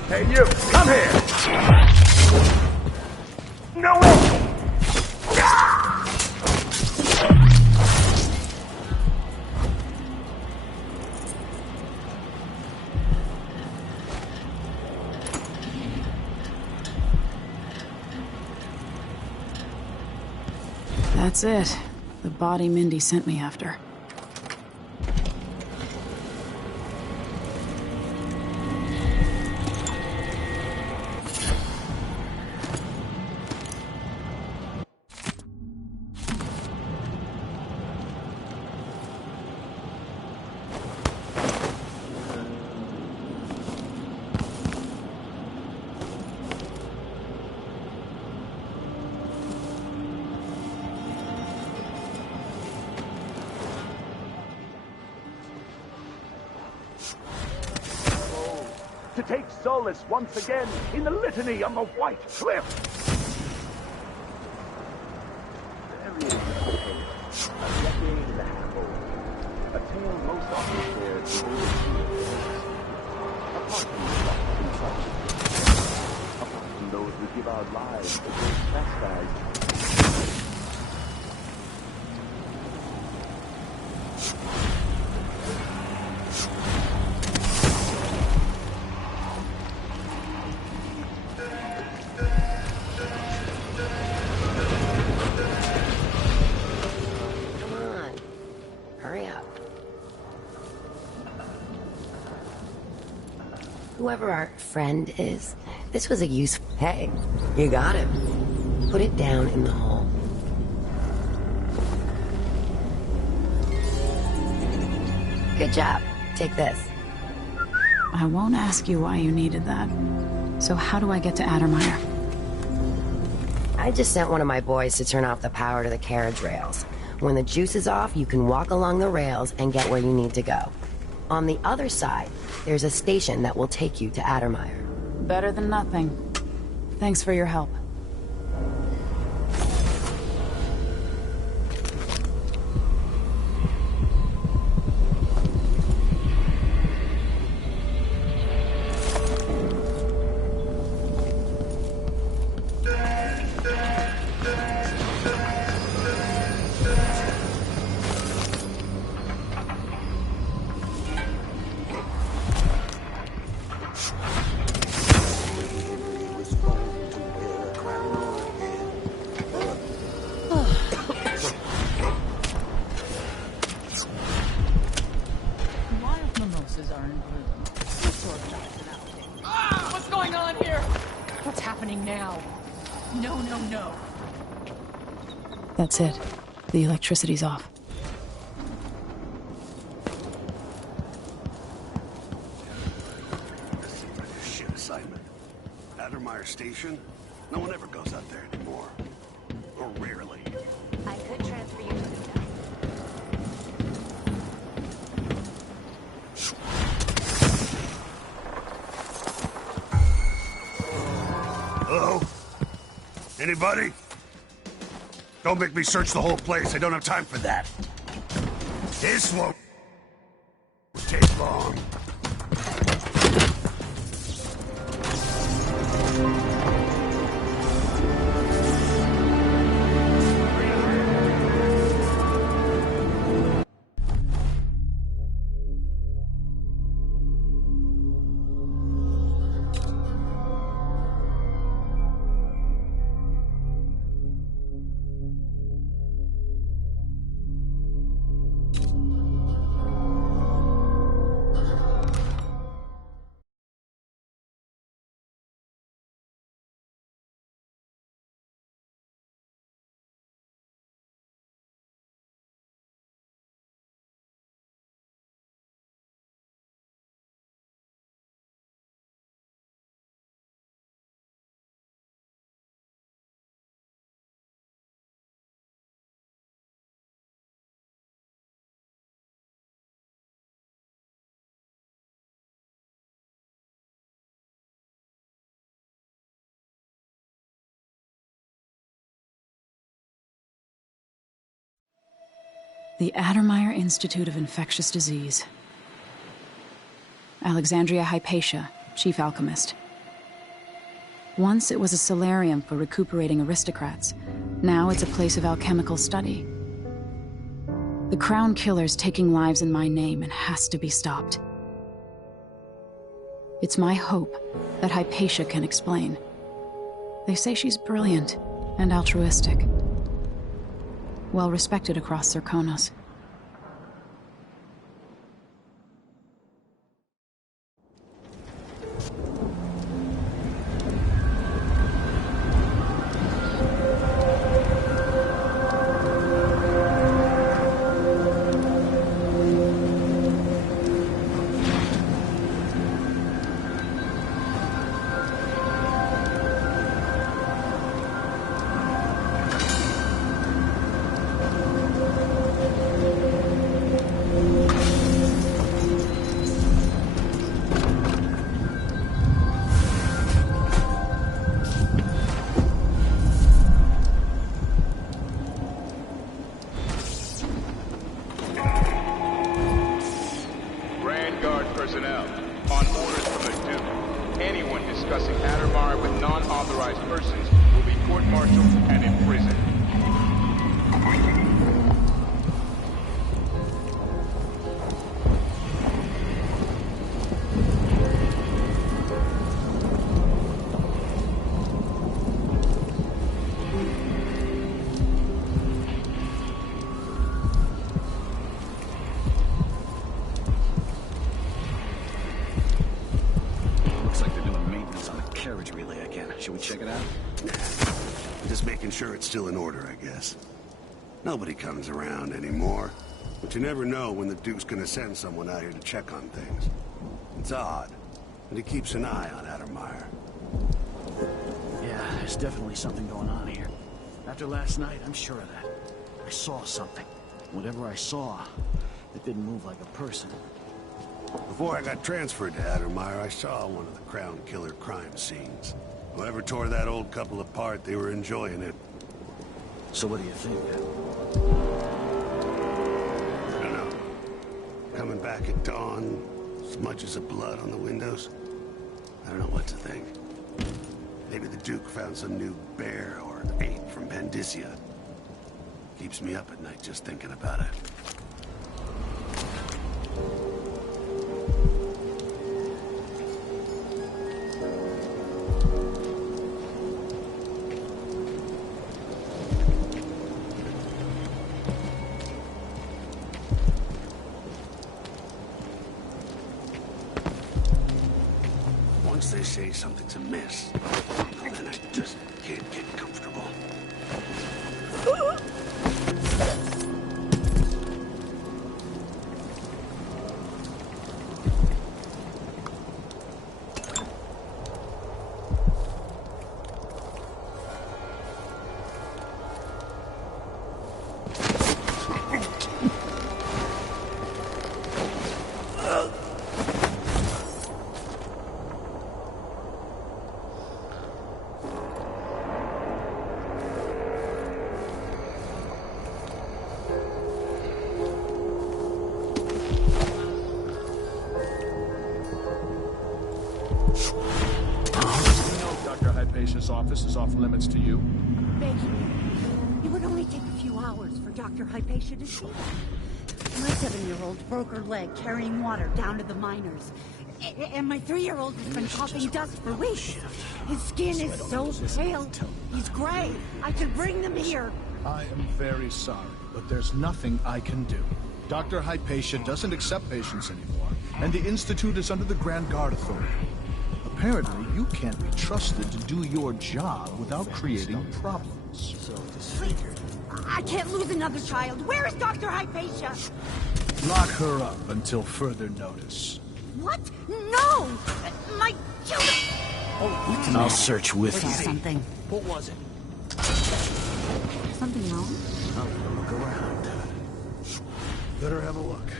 Hey, you! Come here! No way! That's it. The body Mindy sent me after. To take solace once again in the litany on the White Cliff. There is a decade and a half old. A tale most often shared with overseers. Apart from the shots and such. Apart from those who give our lives to those chastised. Whoever our friend is, this was a useful... Hey, you got it. Put it down in the hole. Good job. Take this. I won't ask you why you needed that. So how do I get to Addermire? I just sent one of my boys to turn off the power to the carriage rails. When the juice is off, you can walk along the rails and get where you need to go. On the other side, there's a station that will take you to Addermire. Better than nothing. Thanks for your help. That's it. The electricity's off. Shit assignment. Addermire Station? No one ever goes out there anymore. Or rarely. I could transfer you to the desk. Hello? Anybody? Don't make me search the whole place. I don't have time for that. This won't take long. The Addermeyer Institute of Infectious Disease. Alexandria Hypatia, chief alchemist. Once it was a solarium for recuperating aristocrats. Now it's a place of alchemical study. The Crown Killer's taking lives in my name and has to be stopped. It's my hope that Hypatia can explain. They say she's brilliant and altruistic. Well respected across Serkonos. Should we check it out? I'm just making sure it's still in order, I guess. Nobody comes around anymore. But you never know when the Duke's gonna send someone out here to check on things. It's odd, but he keeps an eye on Addermeyer. Yeah, there's definitely something going on here. After last night, I'm sure of that. I saw something. Whatever I saw, it didn't move like a person. Before I got transferred to Addermeyer, I saw one of the Crown Killer crime scenes. Whoever tore that old couple apart, they were enjoying it. So what do you think? I don't know. Coming back at dawn, smudges of blood on the windows. I don't know what to think. Maybe the Duke found some new bear or ape from Pandysia. Keeps me up at night just thinking about it. Once they say something's amiss, then I just can't get comfortable. Hypatia's office is off limits to you. I'm begging you. It would only take a few hours for Dr. Hypatia to see. My 7-year-old broke her leg carrying water down to the miners. And my 3-year-old has been coughing dust for weeks. His skin is so pale. He's gray. I could bring them here. I am very sorry, but there's nothing I can do. Dr. Hypatia doesn't accept patients anymore, and the Institute is under the Grand Guard Authority. Apparently, you can't be trusted to do your job without creating problems. Disfigured. I can't lose another child. Where is Dr. Hypatia? Lock her up until further notice. What? No! My children! Oh, I'll search with you. Something. What was it? Something wrong? I'll look around. Better have a look.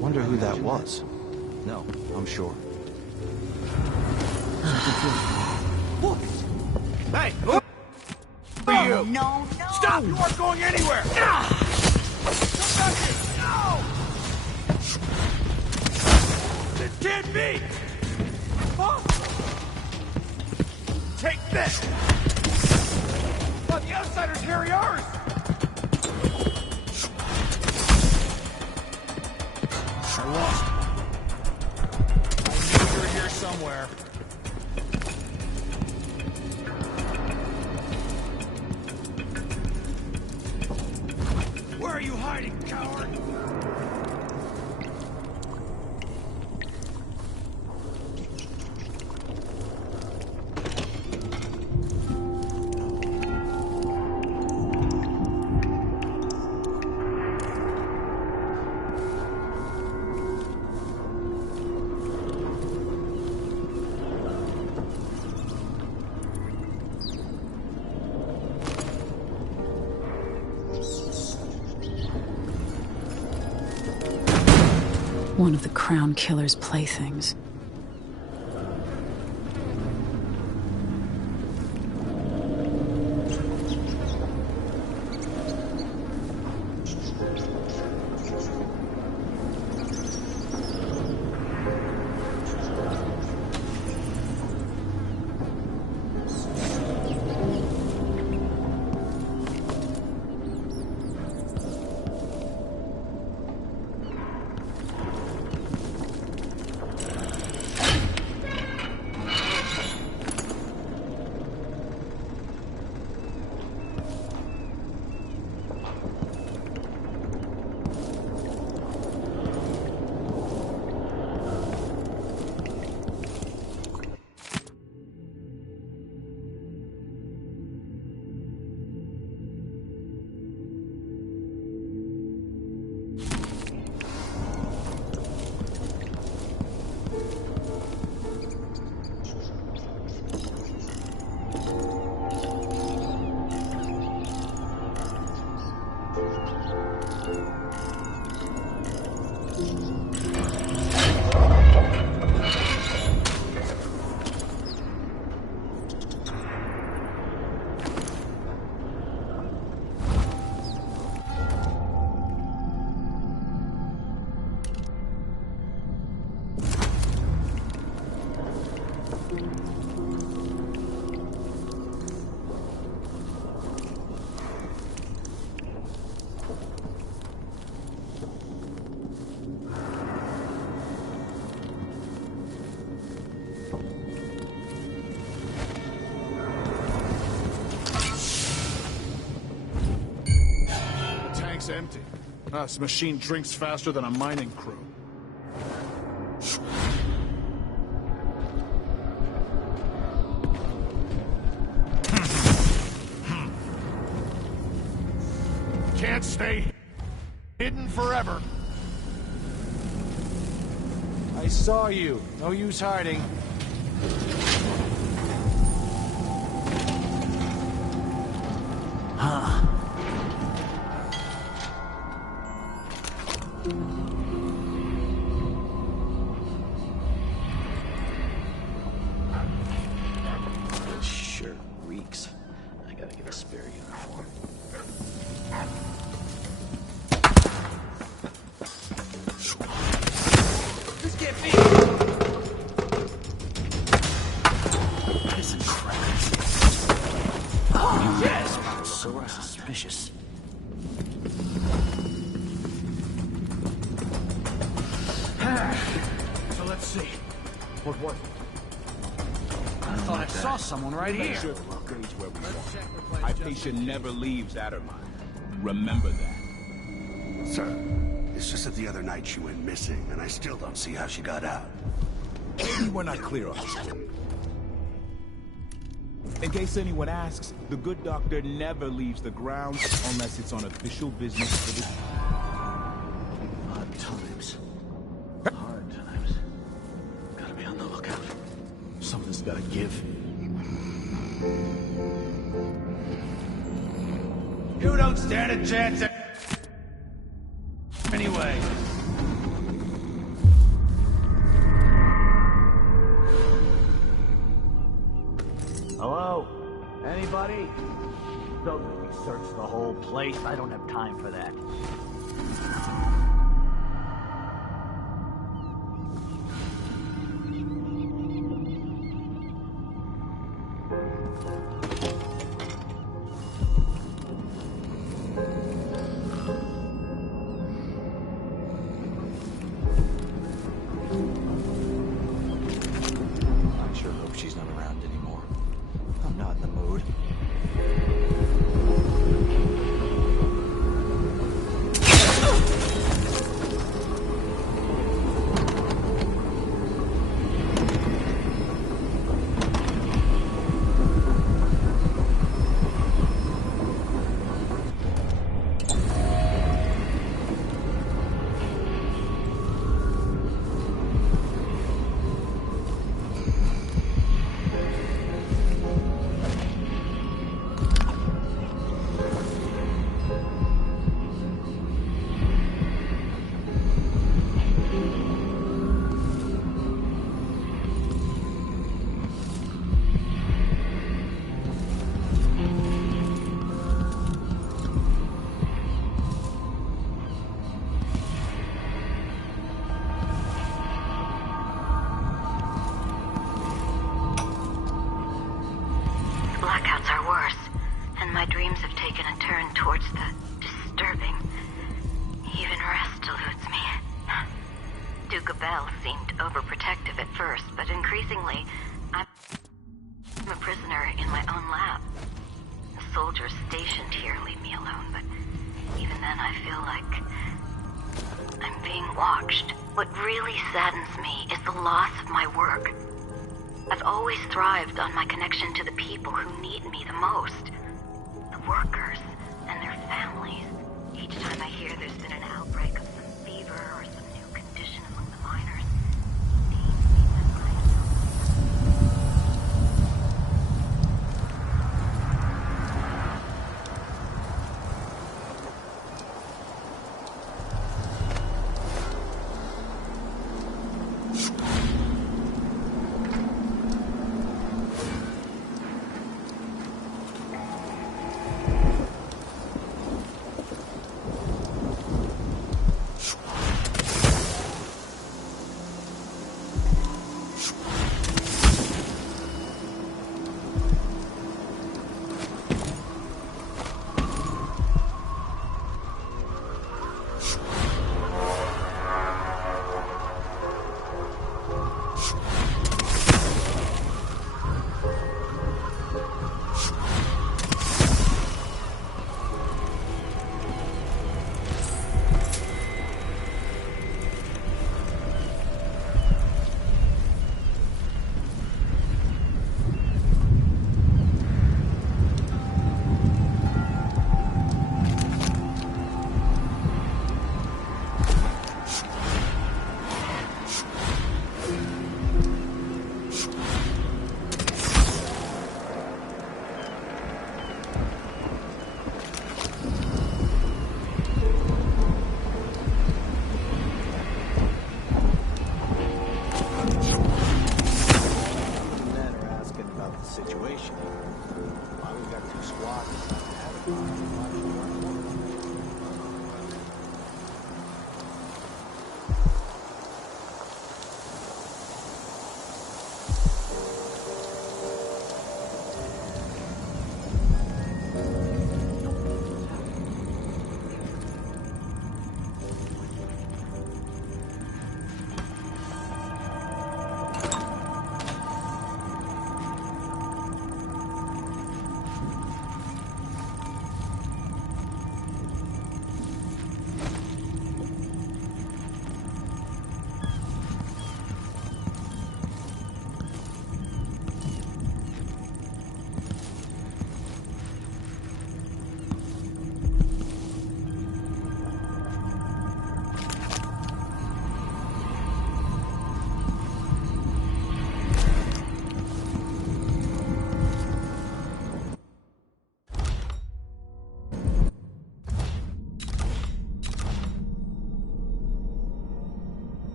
Wonder who that was. No, I'm sure. Hey! Who are you? No. Stop! You aren't going anywhere! Don't touch it! No! This can't be! Huh? Take this! But the outsiders carry ours! I lost. I knew you were here somewhere. Where are you hiding, coward? One of the Crown Killer's playthings. Empty. This machine drinks faster than a mining crew. Can't stay hidden forever. I saw you. No use hiding. Huh. My patient never leaves Addermine. Remember that. Sir, it's just that the other night she went missing, and I still don't see how she got out. Maybe we're not clear on this. In case anyone asks, the good doctor never leaves the grounds unless it's on official business for the... Hard times. Hard times. Gotta be on the lookout. Something's gotta give. You don't stand a chance anyway. place. I don't have time for that. I sure hope she's not around anymore. I'm not in the mood. Blackouts are worse, and my dreams have taken a turn towards the disturbing. Even rest eludes me. Duke Bell seemed overprotective at first, but increasingly, I'm a prisoner in my own lab. The soldiers stationed here leave me alone, but even then I feel like I'm being watched. What really saddens me is the loss of my work. I've always thrived on my connection to the people who need me the most. The workers and their families. Each time I hear there's been an outbreak of some fever or some new condition among the miners, it pains me that I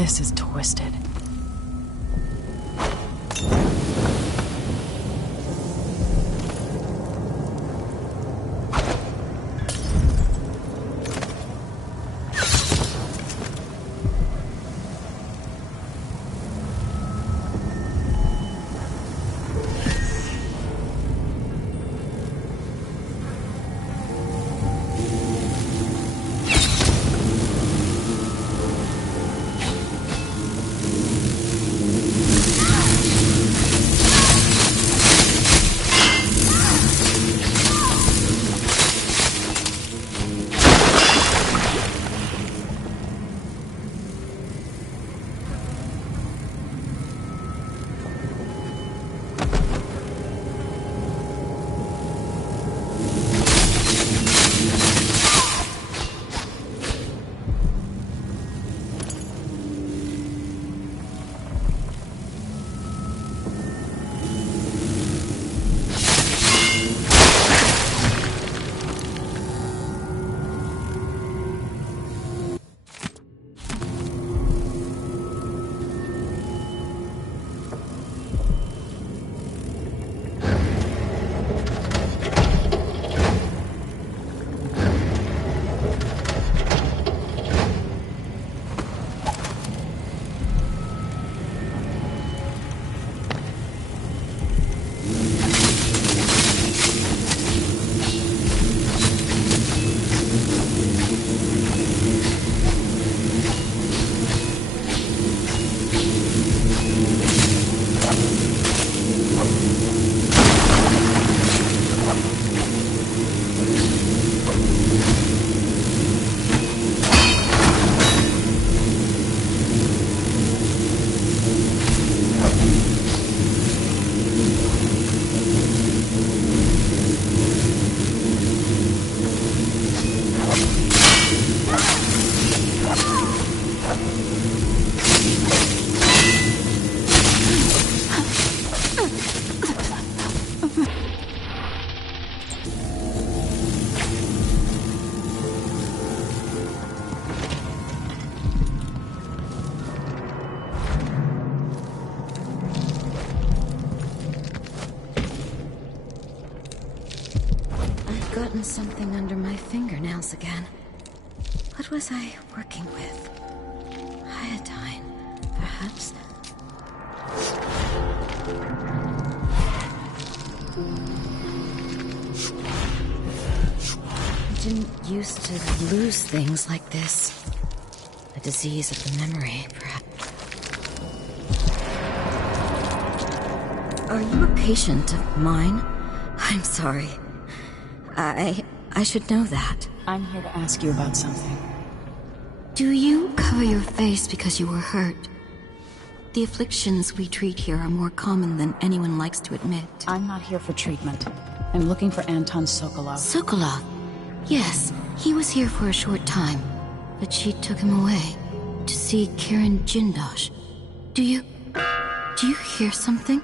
This is twisted. Gotten something under my fingernails again. What was I working with? Iodine, perhaps? I didn't used to lose things like this. A disease of the memory, perhaps. Are you a patient of mine? I'm sorry. I should know that. I'm here to ask you about something. Do you cover your face because you were hurt? The afflictions we treat here are more common than anyone likes to admit. I'm not here for treatment. I'm looking for Anton Sokolov. Sokolov? Yes, he was here for a short time, but she took him away to see Karen Jindosh. Do you hear something?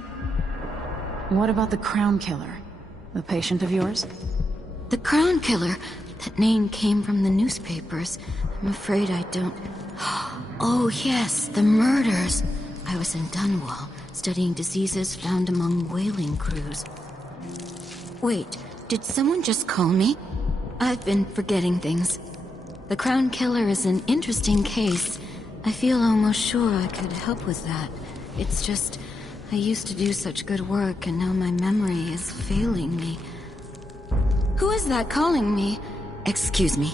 What about the Crown Killer? The patient of yours? The Crown Killer? That name came from the newspapers. I'm afraid I don't... Oh yes, the murders. I was in Dunwall, studying diseases found among whaling crews. Wait, did someone just call me? I've been forgetting things. The Crown Killer is an interesting case. I feel almost sure I could help with that. It's just, I used to do such good work and now my memory is failing me. Who is that calling me? Excuse me.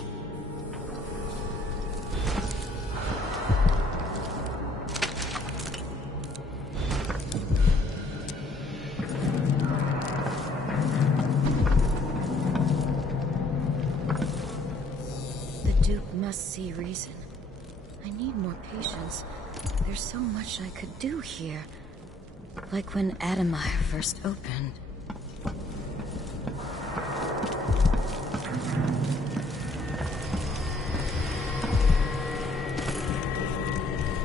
The Duke must see reason. I need more patience. There's so much I could do here. Like when Adamire first opened.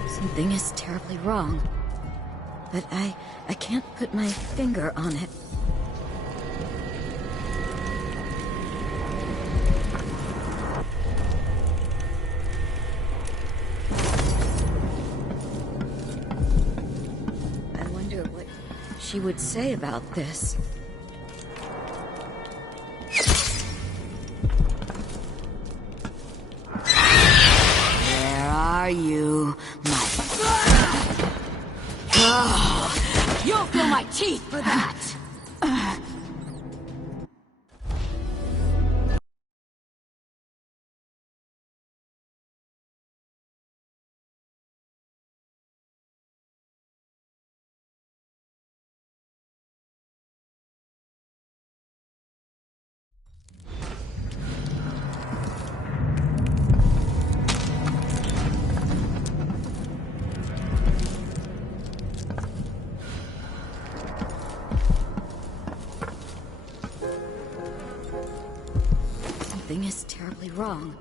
Something is terribly wrong. But I can't put my finger on it. she would say about this. Where are you, my... Oh, you'll feel my teeth for that! Something is terribly wrong.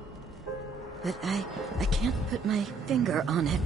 But I can't put my finger on it.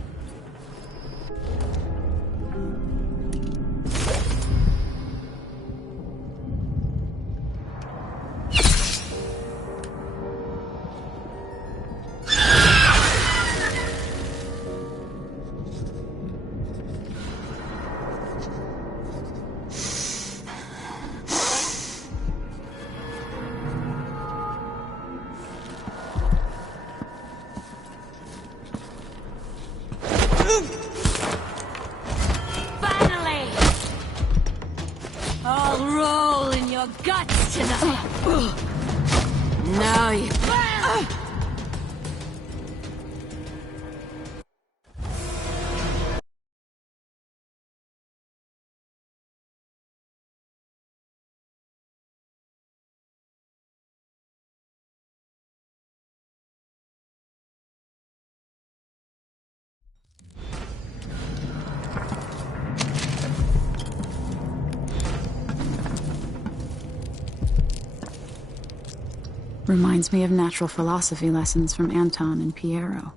I'll roll in your guts tonight. Now you... Reminds me of natural philosophy lessons from Anton and Piero.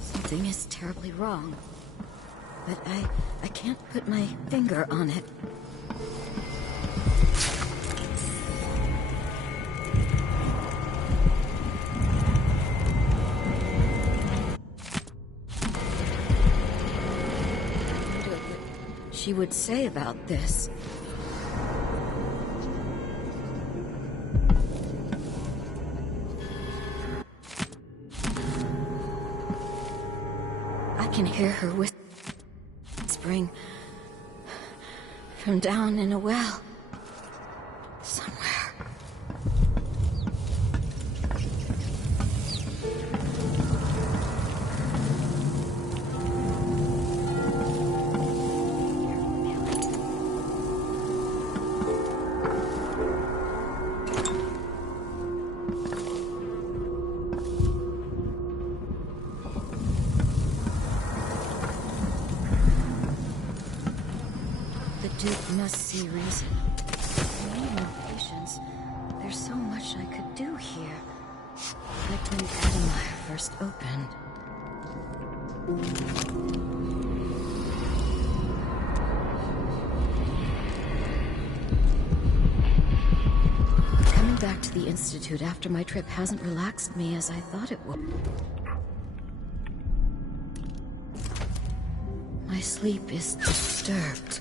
Something is terribly wrong. But I can't put my finger on it. She would say about this. I can hear her whispering from down in a well somewhere. Duke must see reason. I need more patience. There's so much I could do here. Like when Adamire first opened. Coming back to the Institute after my trip hasn't relaxed me as I thought it would. My sleep is disturbed.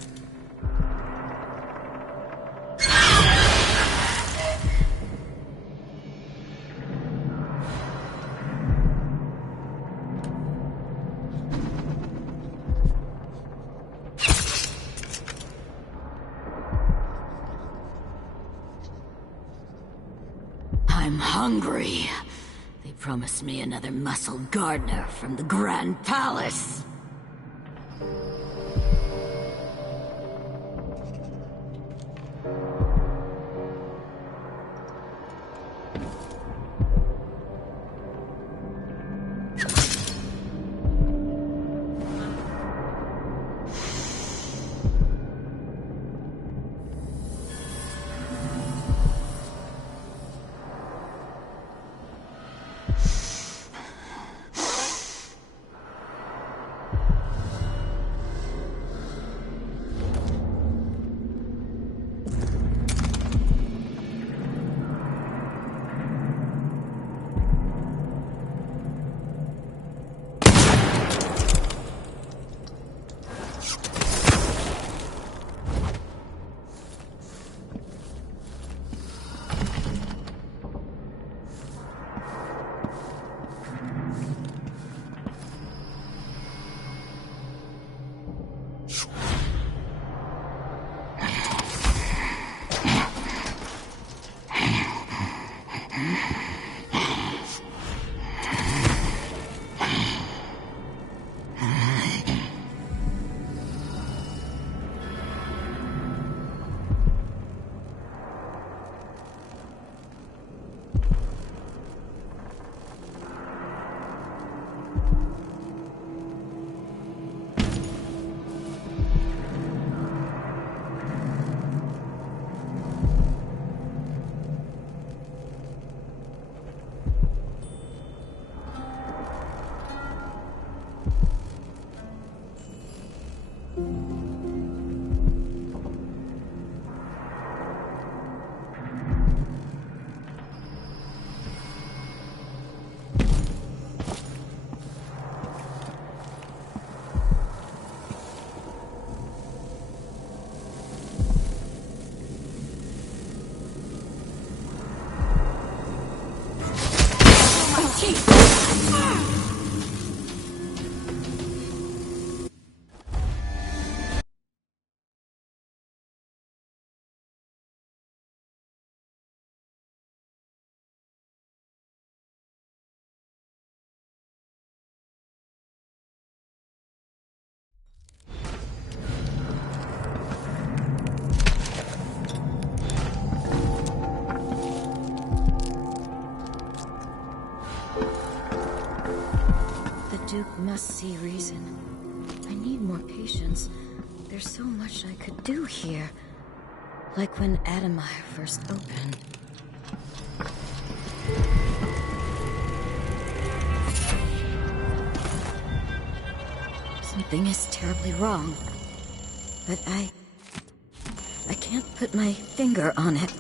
I'm hungry. They promised me another muscle gardener from the Grand Palace. Duke must see reason. I need more patience. There's so much I could do here. Like when Adamire first opened. Something is terribly wrong. But I can't put my finger on it.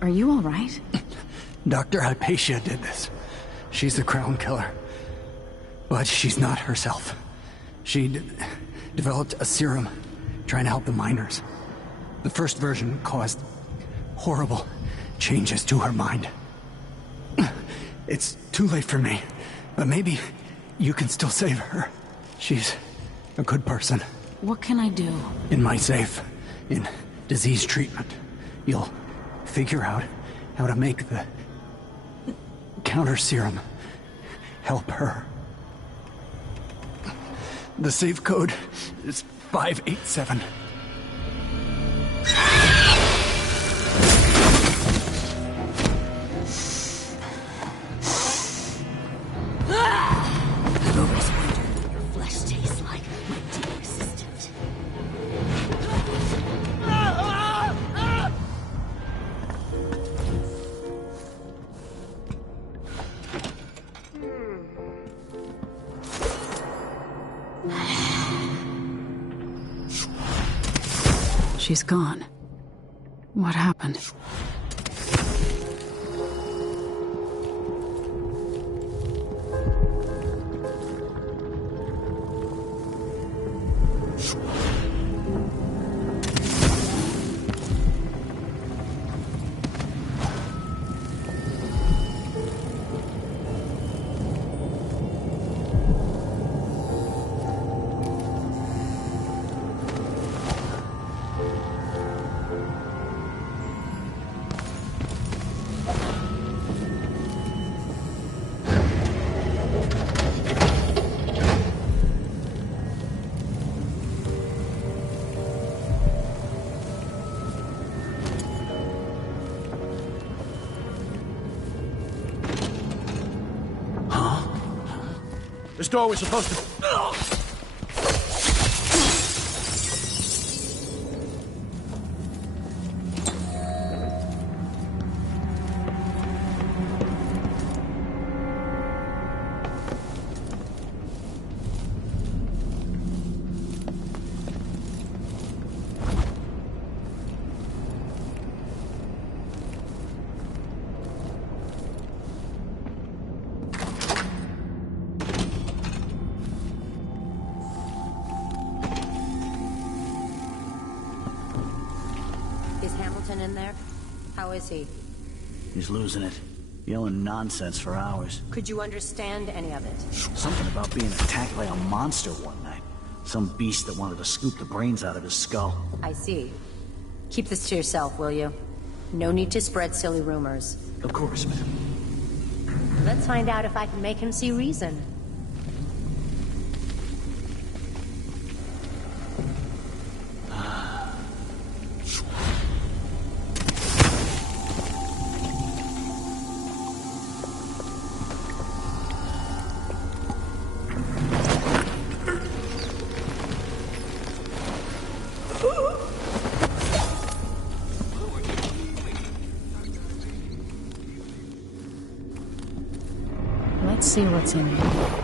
Are you all right? Dr. Hypatia did this. She's the crown killer. But she's not herself. She developed a serum trying to help the miners. The first version caused horrible changes to her mind. It's too late for me, but maybe you can still save her. She's a good person. What can I do? In my safe, in disease treatment, you'll figure out how to make the counter serum help her. The safe code is 587. I've always wondered what your flesh tastes like, my dear assistant. She's gone. What happened? This door was supposed to... in there? How is he? He's losing it. Yelling nonsense for hours. Could you understand any of it? Something about being attacked by a monster one night. Some beast that wanted to scoop the brains out of his skull. I see. Keep this to yourself, will you? No need to spread silly rumors. Of course, ma'am. Let's find out if I can make him see reason. Let's see what's in here.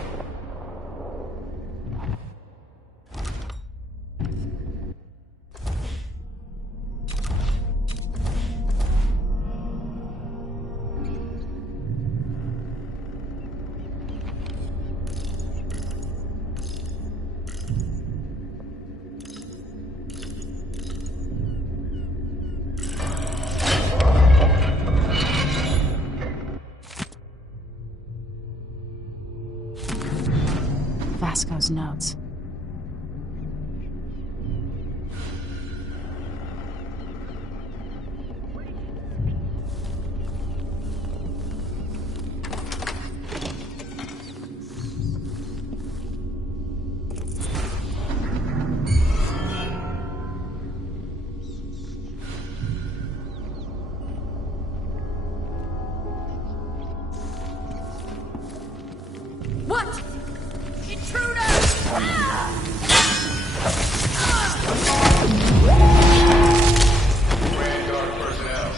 Vasco's notes. What? Grand Guard personnel,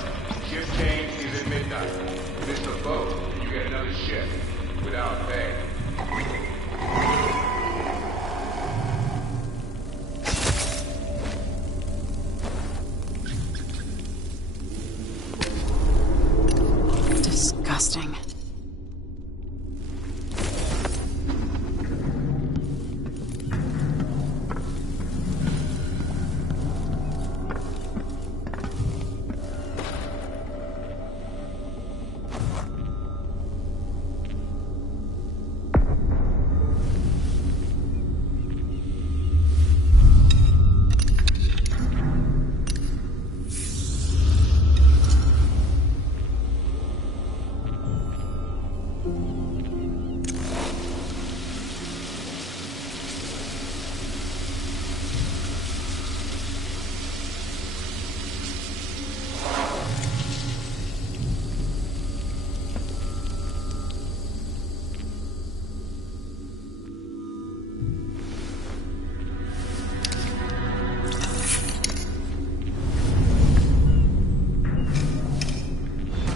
shift change is at midnight. Miss the boat, you get another shift without pay. Disgusting.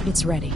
It's ready.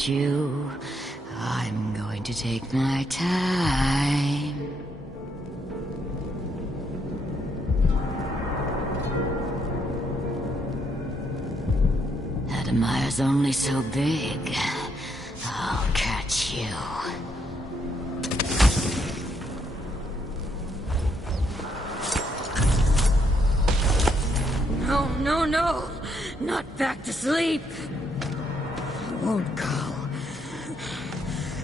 at you. I'm going to take my time. Admire's only so big. I'll catch you. No, no, no! Not back to sleep! I won't go.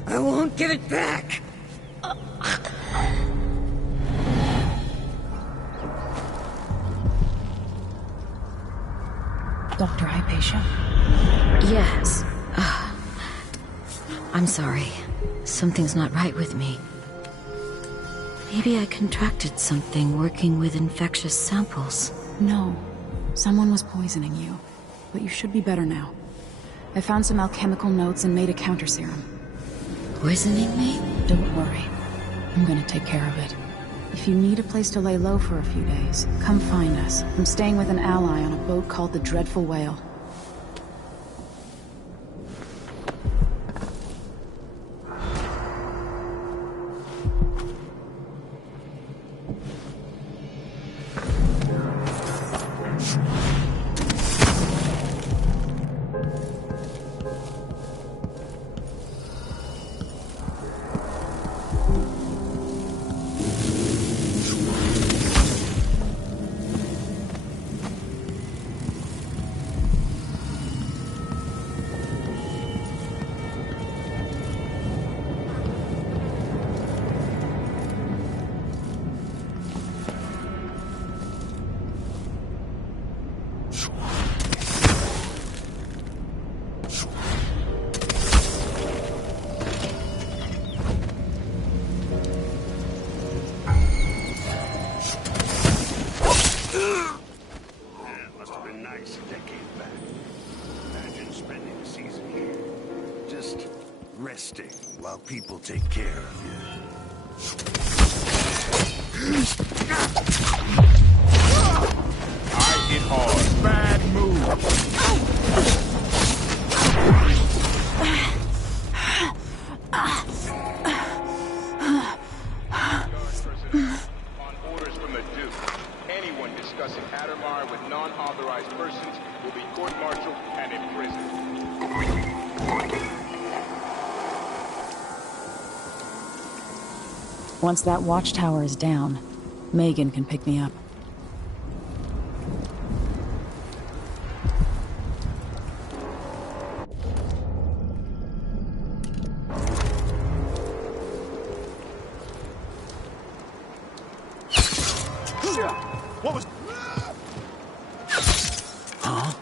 I won't give it back! Dr. Hypatia? Yes. I'm sorry. Something's not right with me. Maybe I contracted something working with infectious samples. No. Someone was poisoning you. But you should be better now. I found some alchemical notes and made a counter serum. Poisoning me? Don't worry. I'm gonna take care of it. If you need a place to lay low for a few days, come find us. I'm staying with an ally on a boat called the Dreadful Whale. While people take care of you. I hit hard. Bad move. On orders from the Duke, anyone discussing Addermire with non-authorized persons will be court-martialed and imprisoned. Once that watchtower is down, Megan can pick me up. What was... Huh?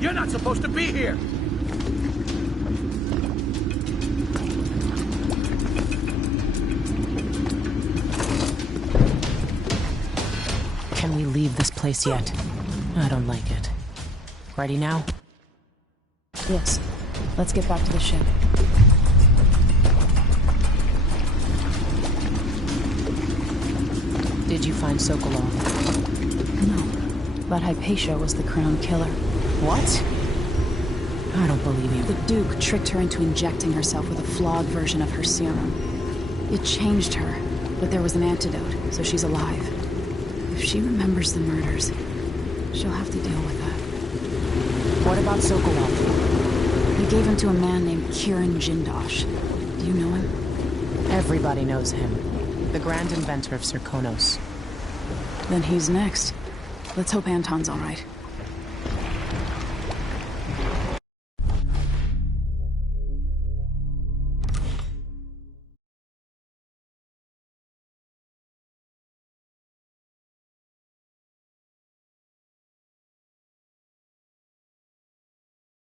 You're not supposed to be here! Can we leave this place yet? I don't like it. Ready now? Yes. Let's get back to the ship. Did you find Sokolov? No. But Hypatia was the crown killer. What? I don't believe you. The Duke tricked her into injecting herself with a flawed version of her serum. It changed her, but there was an antidote, so she's alive. If she remembers the murders, she'll have to deal with that. What about Sokolov? We gave him to a man named Kieran Jindosh. Do you know him? Everybody knows him. The grand inventor of Zirconos. Then he's next. Let's hope Anton's all right.